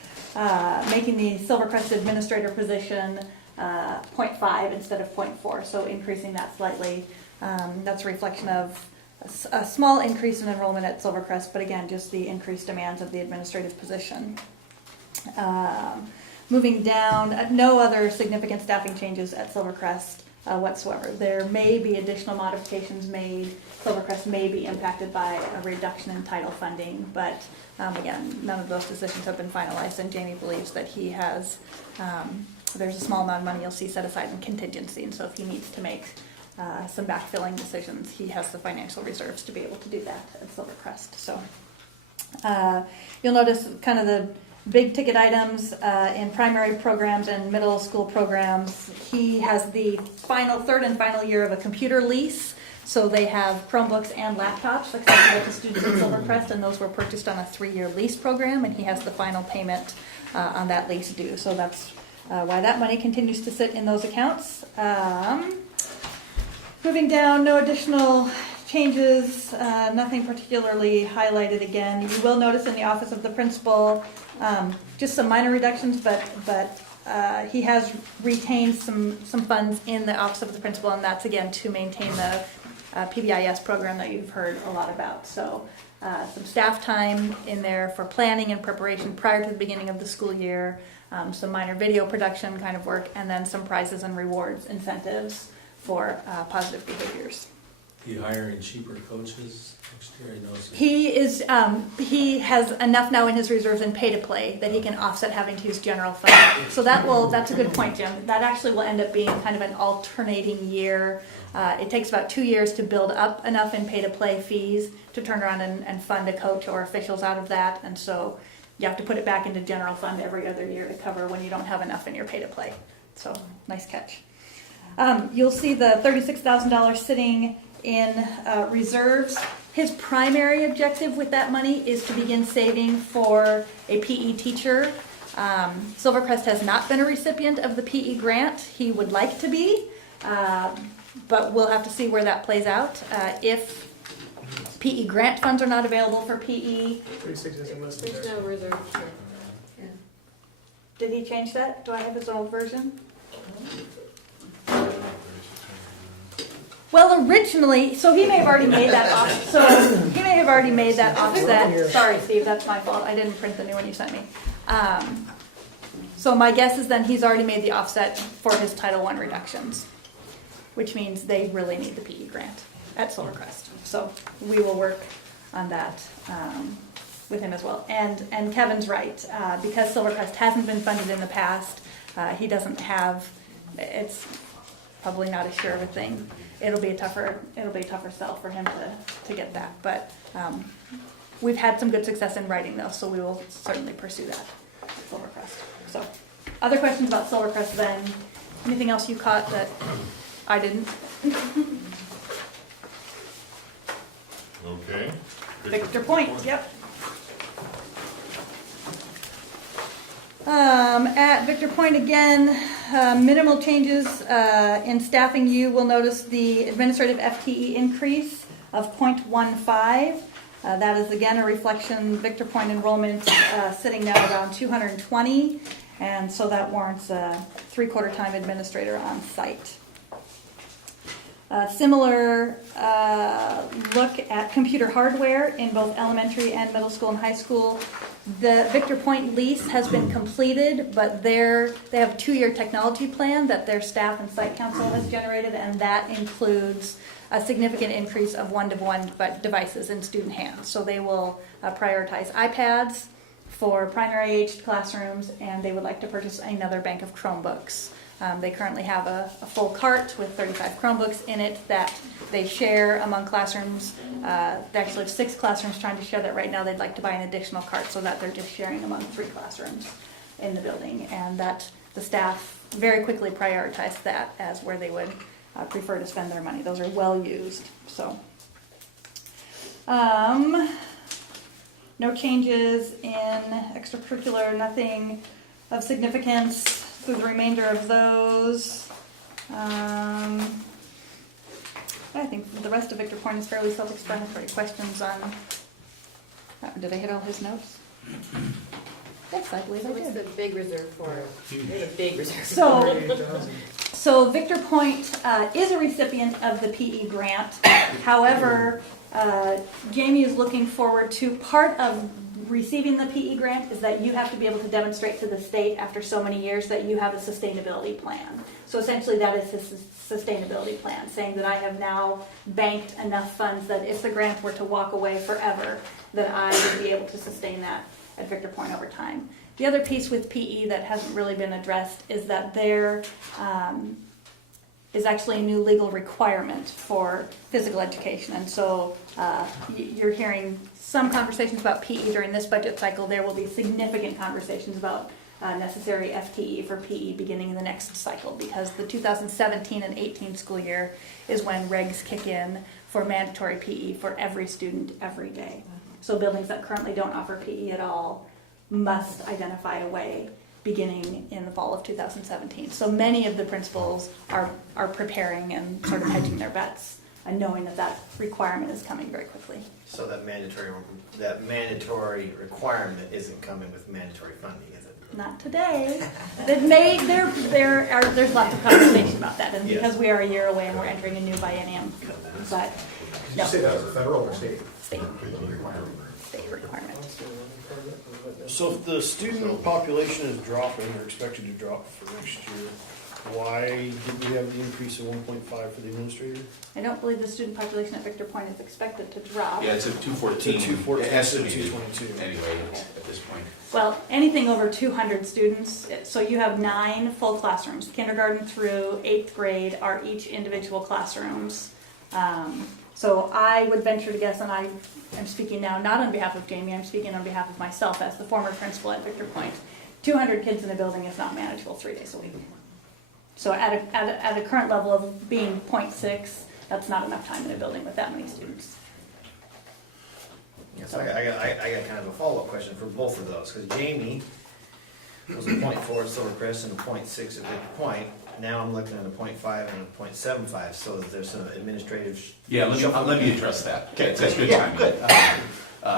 making the Silvercrest administrator position 0.5 instead of 0.4, so increasing that slightly. That's a reflection of a small increase in enrollment at Silvercrest, but again, just the increased demands of the administrative position. Moving down, no other significant staffing changes at Silvercrest whatsoever. There may be additional modifications made. Silvercrest may be impacted by a reduction in title funding, but again, none of those decisions have been finalized, and Jamie believes that he has, there's a small amount of money you'll see set aside in contingency, and so if he needs to make some backfilling decisions, he has the financial reserves to be able to do that at Silvercrest. So you'll notice kind of the big ticket items in primary programs and middle school programs. He has the third and final year of a computer lease. So they have Chromebooks and laptops accessible to students at Silvercrest, and those were purchased on a 3-year lease program, and he has the final payment on that lease due. So that's why that money continues to sit in those accounts. Moving down, no additional changes, nothing particularly highlighted again. You will notice in the office of the principal just some minor reductions, but he has retained some funds in the office of the principal, and that's again to maintain the PBIS program that you've heard a lot about. So some staff time in there for planning and preparation prior to the beginning of the school year, some minor video production kind of work, and then some prizes and rewards incentives for positive behaviors. You hiring cheaper coaches next year? I know. He has enough now in his reserves and pay to play that he can offset having to use general fund. So that's a good point, Jim. That actually will end up being kind of an alternating year. It takes about 2 years to build up enough in pay to play fees to turn around and fund a coach or officials out of that. And so you have to put it back into general fund every other year to cover when you don't have enough in your pay to play. So nice catch. You'll see the $36,000 sitting in reserves. His primary objective with that money is to begin saving for a PE teacher. Silvercrest has not been a recipient of the PE grant. He would like to be, but we'll have to see where that plays out. If PE grant funds are not available for PE. 36 isn't listed There's there. no reserve. Yeah. Did he change that? Do I have his old version? Well, originally, so he may have already made that offset. Sorry, Steve, that's my fault. I didn't print the new one you sent me. So my guess is then he's already made the offset for his Title I reductions, which means they really need the PE grant at Silvercrest. So we will work on that with him as well. And Kevin's right, because Silvercrest hasn't been funded in the past, he doesn't have, it's probably not as sure of a thing. It'll be a tougher sell for him to get that. But we've had some good success in writing those, so we will certainly pursue that at Silvercrest. So, other questions about Silvercrest then? Anything else you caught that I didn't? Okay. Victor Point, yep. At Victor Point again, minimal changes in staffing. You will notice the administrative FTE increase of 0.15. That is again a reflection, Victor Point enrollment sitting now around 220, and so that warrants a 3/4 time administrator on site. Similar look at computer hardware in both elementary and middle school and high school. The Victor Point lease has been completed, but they have a 2-year technology plan that their staff and site council has generated, and that includes a significant increase of one-to-one devices in student hands. So they will prioritize iPads for primary aged classrooms, and they would like to purchase another bank of Chromebooks. They currently have a full cart with 35 Chromebooks in it that they share among classrooms. They actually have 6 classrooms trying to share that right now. They'd like to buy an additional cart so that they're just sharing among 3 classrooms in the building, and that the staff very quickly prioritized that as where they would prefer to spend their money. Those are well used. So, no changes in extracurricular, nothing of significance through the remainder of those. I think the rest of Victor Point is fairly self-explanatory. Questions on, did I hit all his notes? Yes, I believe I What's did. the big reserve for? The big reserve. So Victor Point is a recipient of the PE grant. However, Jamie is looking forward to part of receiving the PE grant is that you have to be able to demonstrate to the state after so many years that you have a sustainability plan. So essentially that is his sustainability plan, saying that I have now banked enough funds that if the grant were to walk away forever, that I would be able to sustain that at Victor Point over time. The other piece with PE that hasn't really been addressed is that there is actually a new legal requirement for physical education. And so you're hearing some conversations about PE during this budget cycle. There will be significant conversations about necessary FTE for PE beginning in the next cycle, because the 2017 and 18 school year is when regs kick in for mandatory PE for every student every day. So buildings that currently don't offer PE at all must identify a way beginning in the fall of 2017. So many of the principals are preparing and sort of hedging their bets and knowing that that requirement is coming very quickly. So that mandatory requirement isn't coming with mandatory funding, is it? Not today. There's lots of conversation about that, and because we are a year away and we're entering a new biennium. But Did you say that was a federal or state? State requirement. So if the student population is dropping, or expected to drop for next year, why did we have the increase of 1.5 for the administrator? I don't believe the student population at Victor Point is expected to drop. Yeah, it's a 214. It's a 214, Estimated 222. anyway at this point. Well, anything over 200 students, so you have 9 full classrooms. Kindergarten through 8th grade are each individual classrooms. So I would venture to guess, and I am speaking now not on behalf of Jamie, I'm speaking on behalf of myself as the former principal at Victor Point. 200 kids in a building is not manageable 3 days a week. So at a current level of being 0.6, that's not enough time in a building with that many students. Yes, I got kind of a follow-up question for both of those, because Jamie was a 0.4 at Silvercrest and a 0.6 at Victor Point. Now I'm looking at a 0.5 and a 0.75, so there's some administrative... Yeah, let me address that. Okay, That's good yeah, timing. good.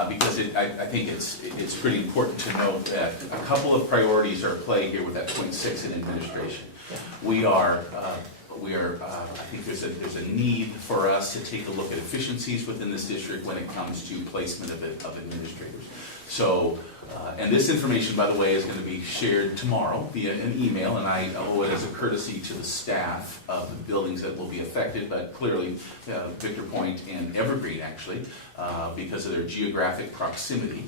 Because I think it's pretty important to note that a couple of priorities are at play here with that 0.6 in administration. We are I think there's a need for us to take a look at efficiencies within this district when it comes to placement of administrators. So, and this information, by the way, is going to be shared tomorrow via an email, and I owe it as a courtesy to the staff of the buildings that will be affected, but clearly Victor Point and Evergreen, actually, because of their geographic proximity,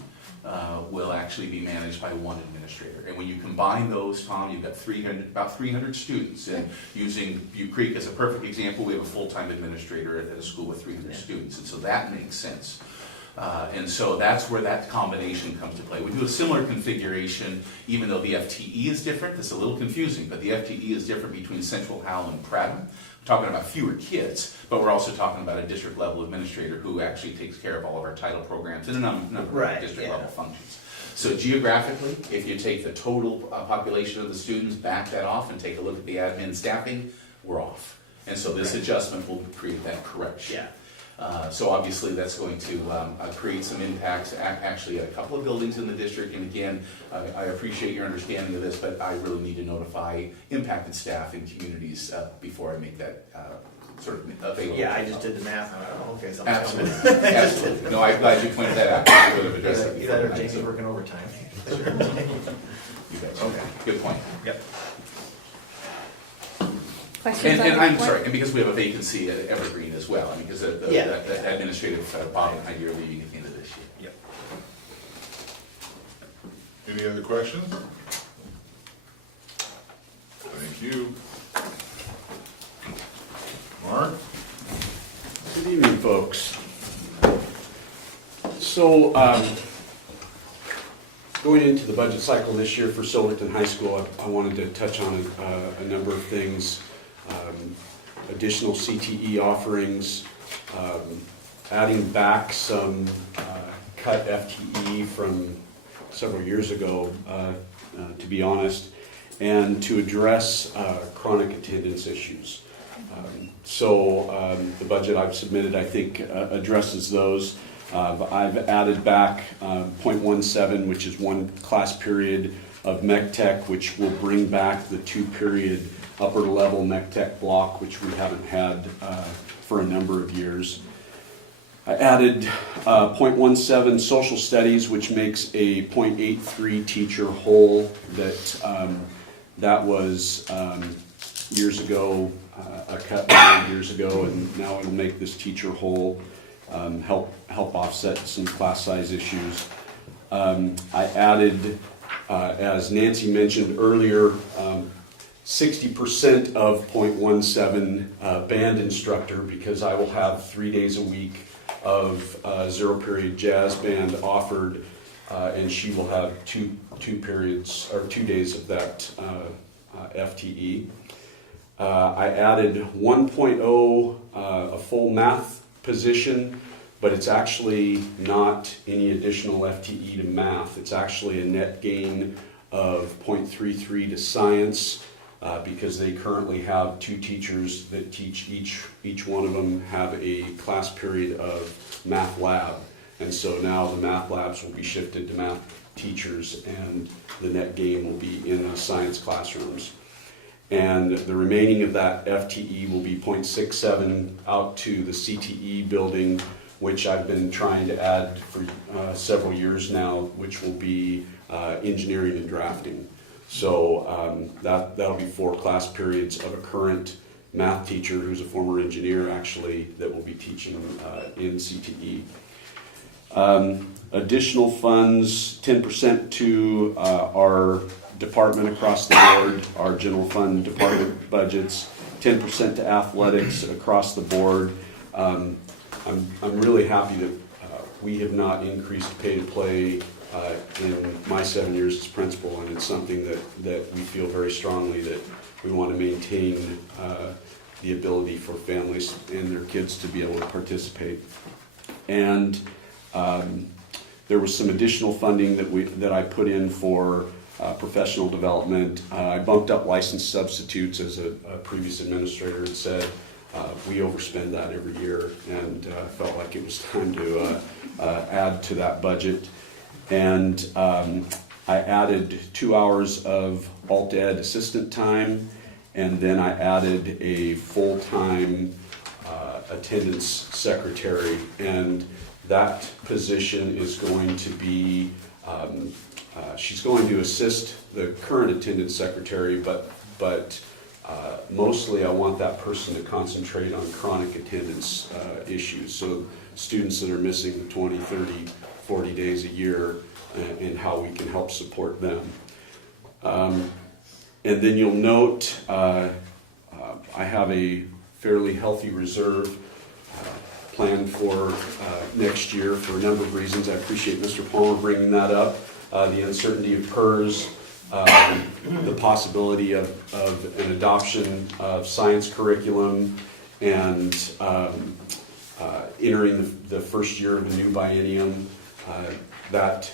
will actually be managed by one administrator. And when you combine those, Tom, you've got about 300 students. And using Butte Creek as a perfect example, we have a full-time administrator at a school with 300 students, and so that makes sense. And so that's where that combination comes to play. We do a similar configuration, even though the FTE is different. It's a little confusing, but the FTE is different between Central Howell and Prattle. We're talking about fewer kids, but we're also talking about a district level administrator who actually takes care of all of our title programs and a number of district level functions. So geographically, if you take the total population of the students, back that off, and take a look at the admin staffing, we're off. And so this adjustment will create that correction. Yeah. So obviously that's going to create some impacts actually at a couple of buildings in the district. And again, I appreciate your understanding of this, but I really need to notify impacted staff and communities before I make that sort of available. Yeah, I just did the math. I don't know, okay, something's Absolutely. coming. Absolutely. No, I'm glad you pointed that out. I would have addressed it You better, before. Jamie's working overtime. You bet. Okay, good point. Yep. Questions on And the I'm report? sorry, and because we have a vacancy at Evergreen as well, I mean, because the administrative Bob and Heidi are leaving at the end of this year. Yep. Any other questions? Thank you. Mark? Good evening, folks. So, going into the budget cycle this year for Silverton High School, I wanted to touch on a number of things. Additional CTE offerings, adding back some cut FTE from several years ago, to be honest, and to address chronic attendance issues. So the budget I've submitted, I think, addresses those. I've added back .17, which is one class period of Mech Tech, which will bring back the 2-period upper level Mech Tech block, which we haven't had for a number of years. I added .17 social studies, which makes a .83 teacher whole. That was years ago, a cut years ago, and now it'll make this teacher whole, help offset some class size issues. I added, as Nancy mentioned earlier, 60% of .17 band instructor, because I will have 3 days a week of 0-period jazz band offered, and she will have two periods or 2 days of that FTE. I added 1.0, a full math position, but it's actually not any additional FTE to math. It's actually a net gain of .33 to science, because they currently have 2 teachers that teach each one of them have a class period of math lab. And so now the math labs will be shifted to math teachers, and the net gain will be in the science classrooms. And the remaining of that FTE will be .67 out to the CTE building, which I've been trying to add for several years now, which will be engineering and drafting. So that'll be 4 class periods of a current math teacher who's a former engineer, actually, that will be teaching in CTE. Additional funds, 10% to our department across the board, our general fund department budgets, 10% to athletics across the board. I'm really happy that we have not increased pay to play in my 7 years as principal, and it's something that we feel very strongly that we want to maintain the ability for families and their kids to be able to participate. And there was some additional funding that I put in for professional development. I bumped up licensed substitutes, as a previous administrator had said. We overspend that every year, and felt like it was time to add to that budget. And I added 2 hours of alt ed assistant time, And then I added a full-time attendance secretary, and that position is going to be, she's going to assist the current attendance secretary, but mostly I want that person to concentrate on chronic attendance issues. So students that are missing 20, 30, 40 days a year, and how we can help support them. And then you'll note I have a fairly healthy reserve planned for next year for a number of reasons. I appreciate Mr. Palmer bringing that up. The uncertainty of PERS, the possibility of an adoption of science curriculum, and entering the first year of a new biennium. That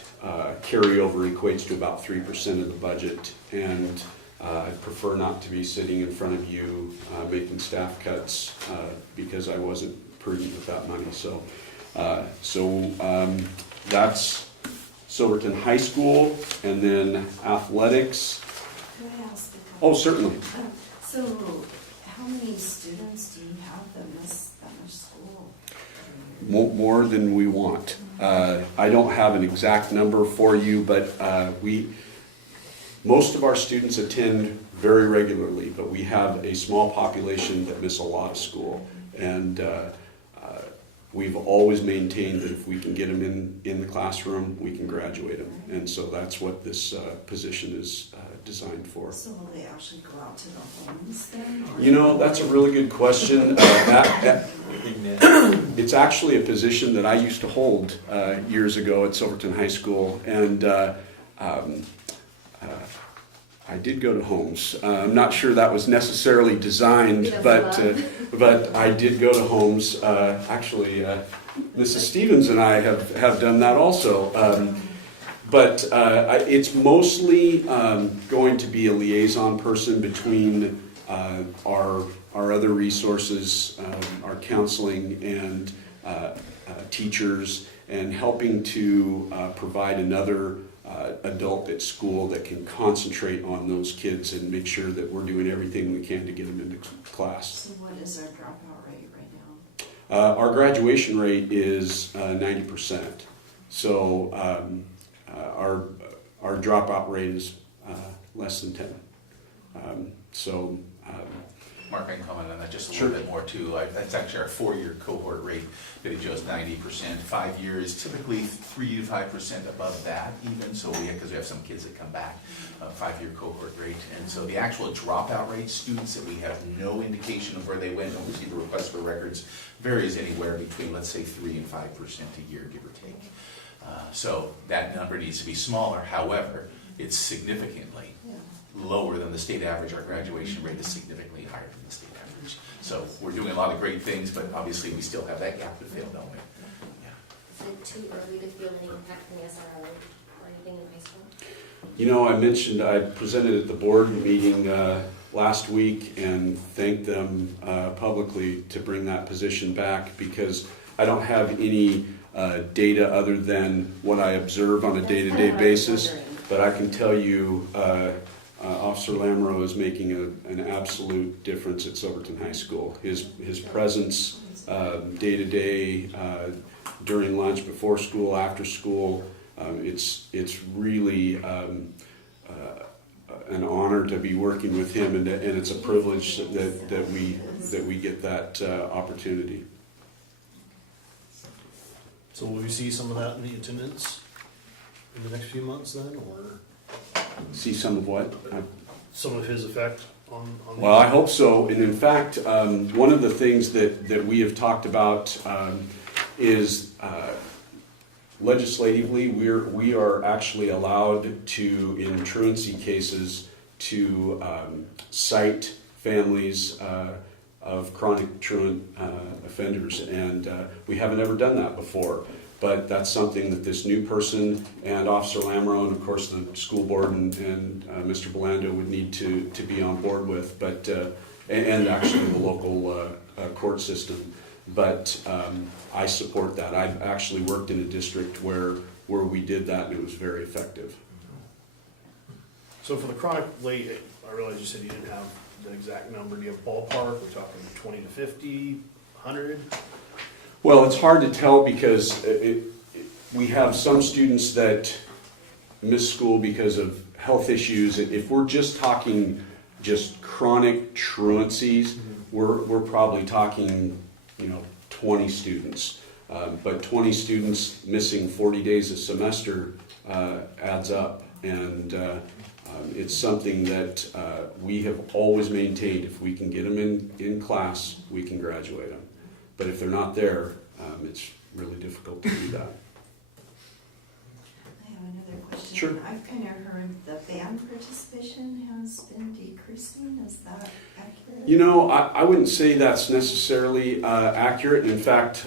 carryover equates to about 3% of the budget, and I'd prefer not to be sitting in front of you making staff cuts because I wasn't prudent with that money. So that's Silverton High School, and then athletics. Can I ask a couple? Oh, certainly. So, how many students do you have that miss that much school? More than we want. I don't have an exact number for you, but most of our students attend very regularly, but we have a small population that miss a lot of school. And we've always maintained that if we can get them in the classroom, we can graduate them. And so that's what this position is designed for. So will they actually go out to the homes then? Or You know, that's a really good question. It's actually a position that I used to hold years ago at Silverton High School, and I did go to homes. I'm not sure that was necessarily designed, but I did go to homes. Actually, Mrs. Stevens and I have done that also. But it's mostly going to be a liaison person between our other resources, our counseling, and teachers, and helping to provide another adult at school that can concentrate on those kids and make sure that we're doing everything we can to get them into class. So what is our dropout rate right now? Our graduation rate is 90%. So our dropout rate is less than 10. Mark, I can comment on that just a Sure. little bit more too. That's actually our 4-year cohort rate that adjusts 90%. 5 years, typically 3 to 5% above that even. So because we have some kids that come back, 5-year cohort rate. And so the actual dropout rate, students that we have no indication of where they went, don't receive a request for records, varies anywhere between, let's say, 3 and 5% a year, give or take. So that number needs to be smaller. However, it's significantly lower than the state average. Our graduation rate is significantly higher than the state average. So we're doing a lot of great things, but obviously we still have that gap to fill, don't we? Is it too early to feel any impact from the SRO or anything in high school? You know, I presented at the board meeting last week and thanked them publicly to bring that position back, because I don't have any data other than what I observe on a day-to-day basis. But I can tell you, Officer Lamro is making an absolute difference at Silverton High School. His presence day-to-day, during lunch, before school, after school, it's really an honor to be working with him, and it's a privilege that we get that opportunity. So will we see some of that in the attendance in the next few months then, or? See some of what? Some of his effect on Well, I hope so. And in fact, one of the things that we have talked about is legislatively, we are actually allowed to, in truancy cases, to cite families of chronic truant offenders. And we haven't ever done that before. But that's something that this new person and Officer Lamro and, of course, the school board and Mr. Belando would need to be on board with, but and actually the local court system. But I support that. I've actually worked in a district where we did that, and it was very effective. So for the chronic late, I realize you said you didn't have the exact number? Do you have a ballpark? We're talking 20 to 50, 100? Well, it's hard to tell because we have some students that miss school because of health issues. If we're just talking just chronic truancies, we're probably talking, 20 students. But 20 students missing 40 days a semester adds up. And it's something that we have always maintained. If we can get them in class, we can graduate them. But if they're not there, it's really difficult to do that. I have another question. Sure. I've kind of heard the band participation has been decreasing. Is that accurate? I wouldn't say that's necessarily accurate. In fact,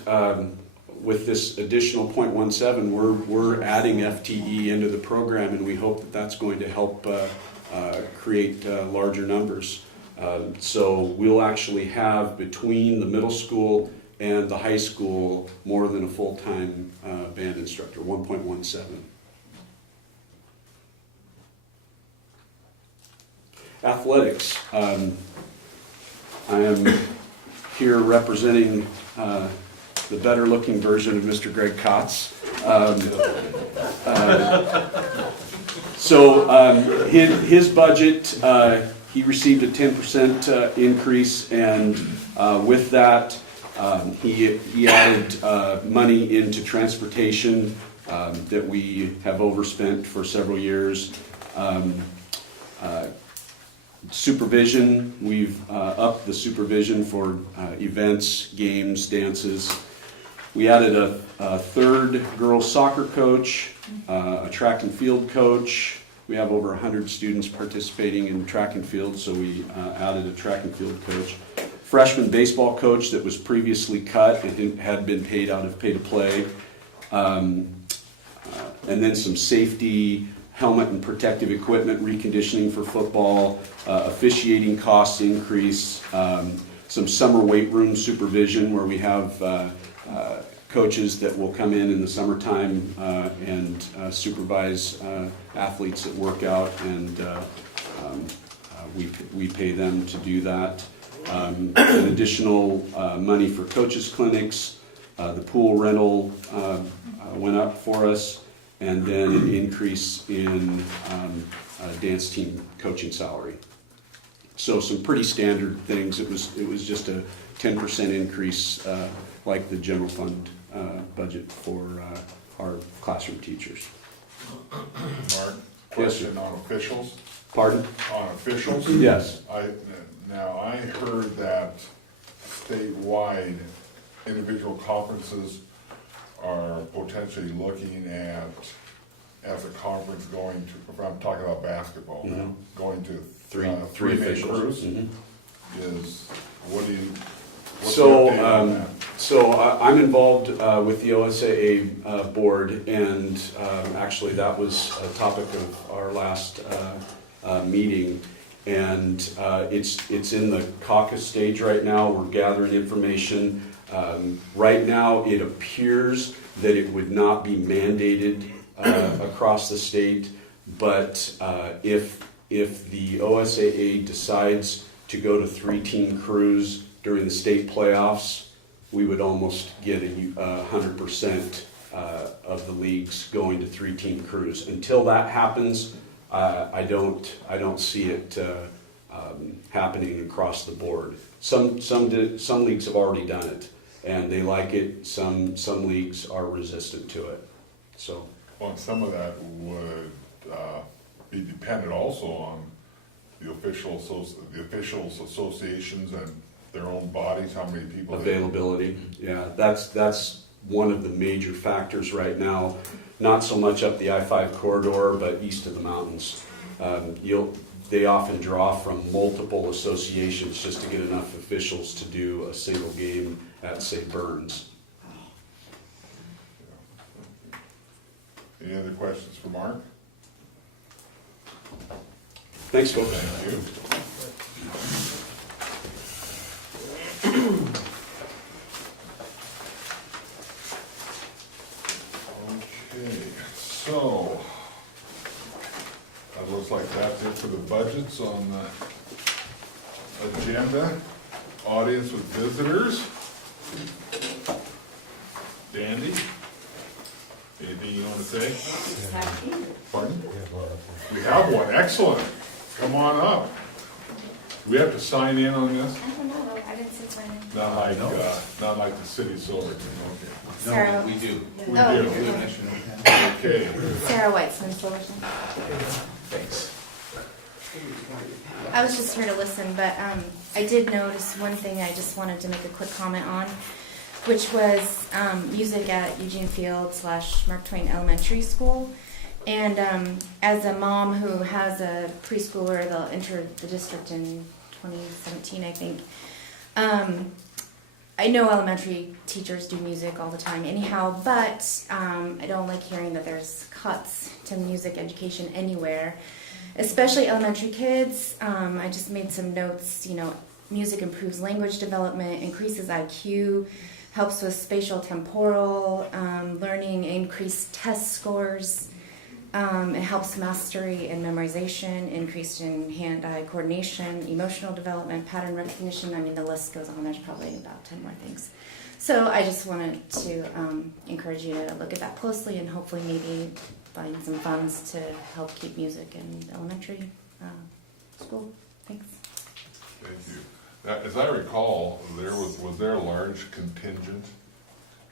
with this additional 0.17, we're adding FTE into the program, and we hope that that's going to help create larger numbers. So we'll actually have, between the middle school and the high school, more than a full-time band instructor, 1.17. Athletics. I am here representing the better-looking version of Mr. Greg Kotz. His budget, he received a 10% increase, and with that, he added money into transportation that we have overspent for several years. Supervision, we've upped the supervision for events, games, dances. We added a third girls soccer coach, a track and field coach. We have over 100 students participating in track and field, so we added a track and field coach. Freshman baseball coach that was previously cut and had been paid out of pay to play. And then some safety, helmet and protective equipment reconditioning for football, officiating costs increase, some summer weight room supervision where we have coaches that will come in the summertime and supervise athletes that work out, and we pay them to do that. An additional money for coaches clinics, the pool rental went up for us, and then an increase in dance team coaching salary. So some pretty standard things. It was just a 10% increase, like the general fund budget for our classroom teachers. Mark, Yes, sir. question on officials? Pardon? On officials? Yes. Now, I heard that statewide individual conferences are potentially looking at, as a conference, going to, if I'm talking about basketball now, going to Three three-day officials. cruise. Mhm. What's the So, update on that? I'm involved with the OSAA board, and actually that was a topic of our last meeting. And it's in the caucus stage right now. We're gathering information. Right now, it appears that it would not be mandated across the state, but if the OSAA decides to go to 3-team cruise during the state playoffs, we would almost get 100% of the leagues going to 3-team cruise. Until that happens, I don't see it happening across the board. Some leagues have already done it, and they like it. Some leagues are resistant to it. So, Well, and some of that would be dependent also on the officials associations and their own bodies, how many people. availability, yeah, that's one of the major factors right now. Not so much up the I-5 corridor, but east of the mountains. They often draw from multiple associations just to get enough officials to do a single game at, say, Burns. Any other questions for Mark? Thanks, folks. Thank you. Okay, so that looks like that's it for the budgets on agenda, audience with visitors. Dandy, anything you want to say? Pardon? We have one, excellent. Come on up. Do we have to sign in on this? I don't know, I didn't see my name. Not like the city of Silverton, okay. Sarah. No, we do. We Oh. do. We have an extra note. Okay. Sarah Whitesman, Silverton. Thanks. I was just here to listen, but I did notice one thing I just wanted to make a quick comment on, which was music at Eugene Field / Mark Twain Elementary School. And as a mom who has a preschooler, they'll enter the district in 2017, I think. I know elementary teachers do music all the time anyhow, but I don't like hearing that there's cuts to music education anywhere, especially elementary kids. I just made some notes, music improves language development, increases IQ, helps with spatial temporal learning, increased test scores. It helps mastery and memorization, increased in hand-eye coordination, emotional development, pattern recognition. I mean, the list goes on. There's probably about 10 more things. So I just wanted to encourage you to look at that closely and hopefully maybe find some funds to help keep music in elementary school. Thanks. Thank you. Now, as I recall, was there a large contingent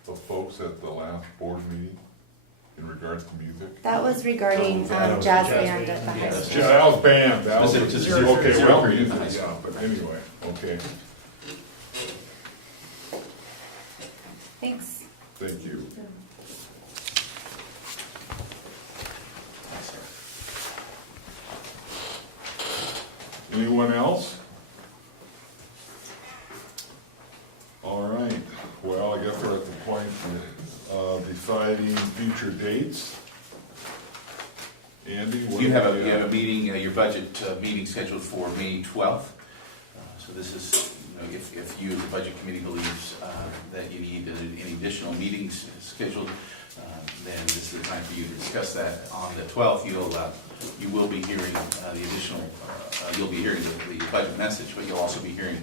of folks at the last board meeting in regards to music? That was regarding jazz band at the high school. That was band. That was, Specific to zero- okay, zero well, period music, high school. yeah, but anyway, okay. Thanks. Thank you. Anyone else? All right, well, I guess we're at the point of deciding future dates. Andy, what You do have we, a meeting, your budget meeting scheduled for May 12th. So this is, if you, the budget committee, believes that you need any additional meetings scheduled, then this is the time for you to discuss that. On the 12th, you will be hearing the additional, you'll be hearing the budget message, but you'll also be hearing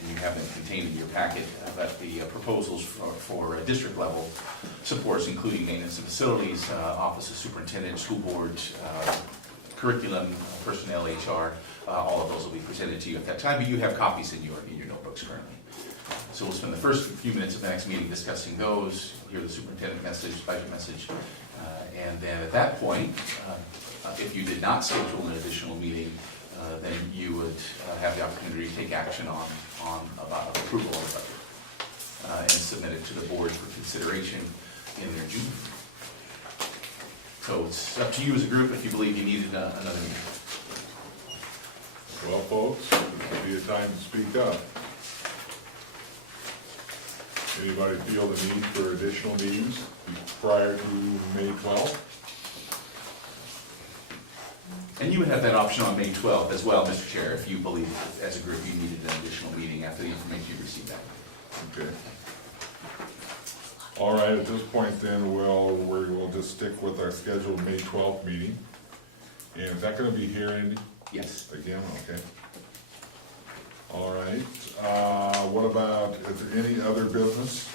and you have them contained in your packet, but the proposals for district level supports, including maintenance and facilities, office of superintendent, school board, curriculum, personnel, HR, all of those will be presented to you at that time, but you have copies in your notebooks currently. So we'll spend the first few minutes of the next meeting discussing those, hear the superintendent message, budget message, and then at that point, if you did not schedule an additional meeting, then you would have the opportunity to take action on about approval of the budget and submit it to the board for consideration in their June. So it's up to you as a group if you believe you needed another meeting. well, folks, this will be a time to speak up. Anybody feel the need for additional meetings prior to May 12th? And you would have that option on May 12th as well, Mr. Chair, if you believe as a group you needed an additional meeting after the information you received back. Okay. All right, at this point then, we'll just stick with our scheduled May 12th meeting. And is that gonna be here, Andy? Yes. Again, okay. All right, what about, is there any other business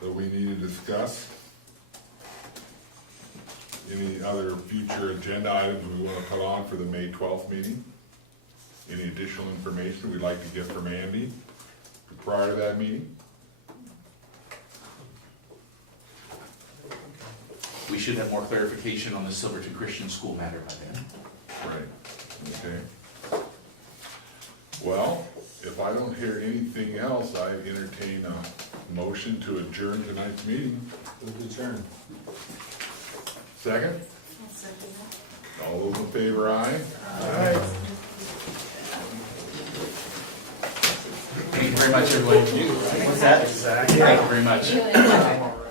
that we need to discuss? Any other future agenda items we wanna put on for the May 12th meeting? Any additional information we'd like to get from Andy prior to that meeting? We should have more clarification on the Silverton Christian School matter by then. Right, okay. Well, if I don't hear anything else, I entertain a motion to adjourn tonight's meeting. Adjourn. Second? I'll second that. All those in favor, aye? Aye. Thank you very much, everyone. What's that? Thank you very much.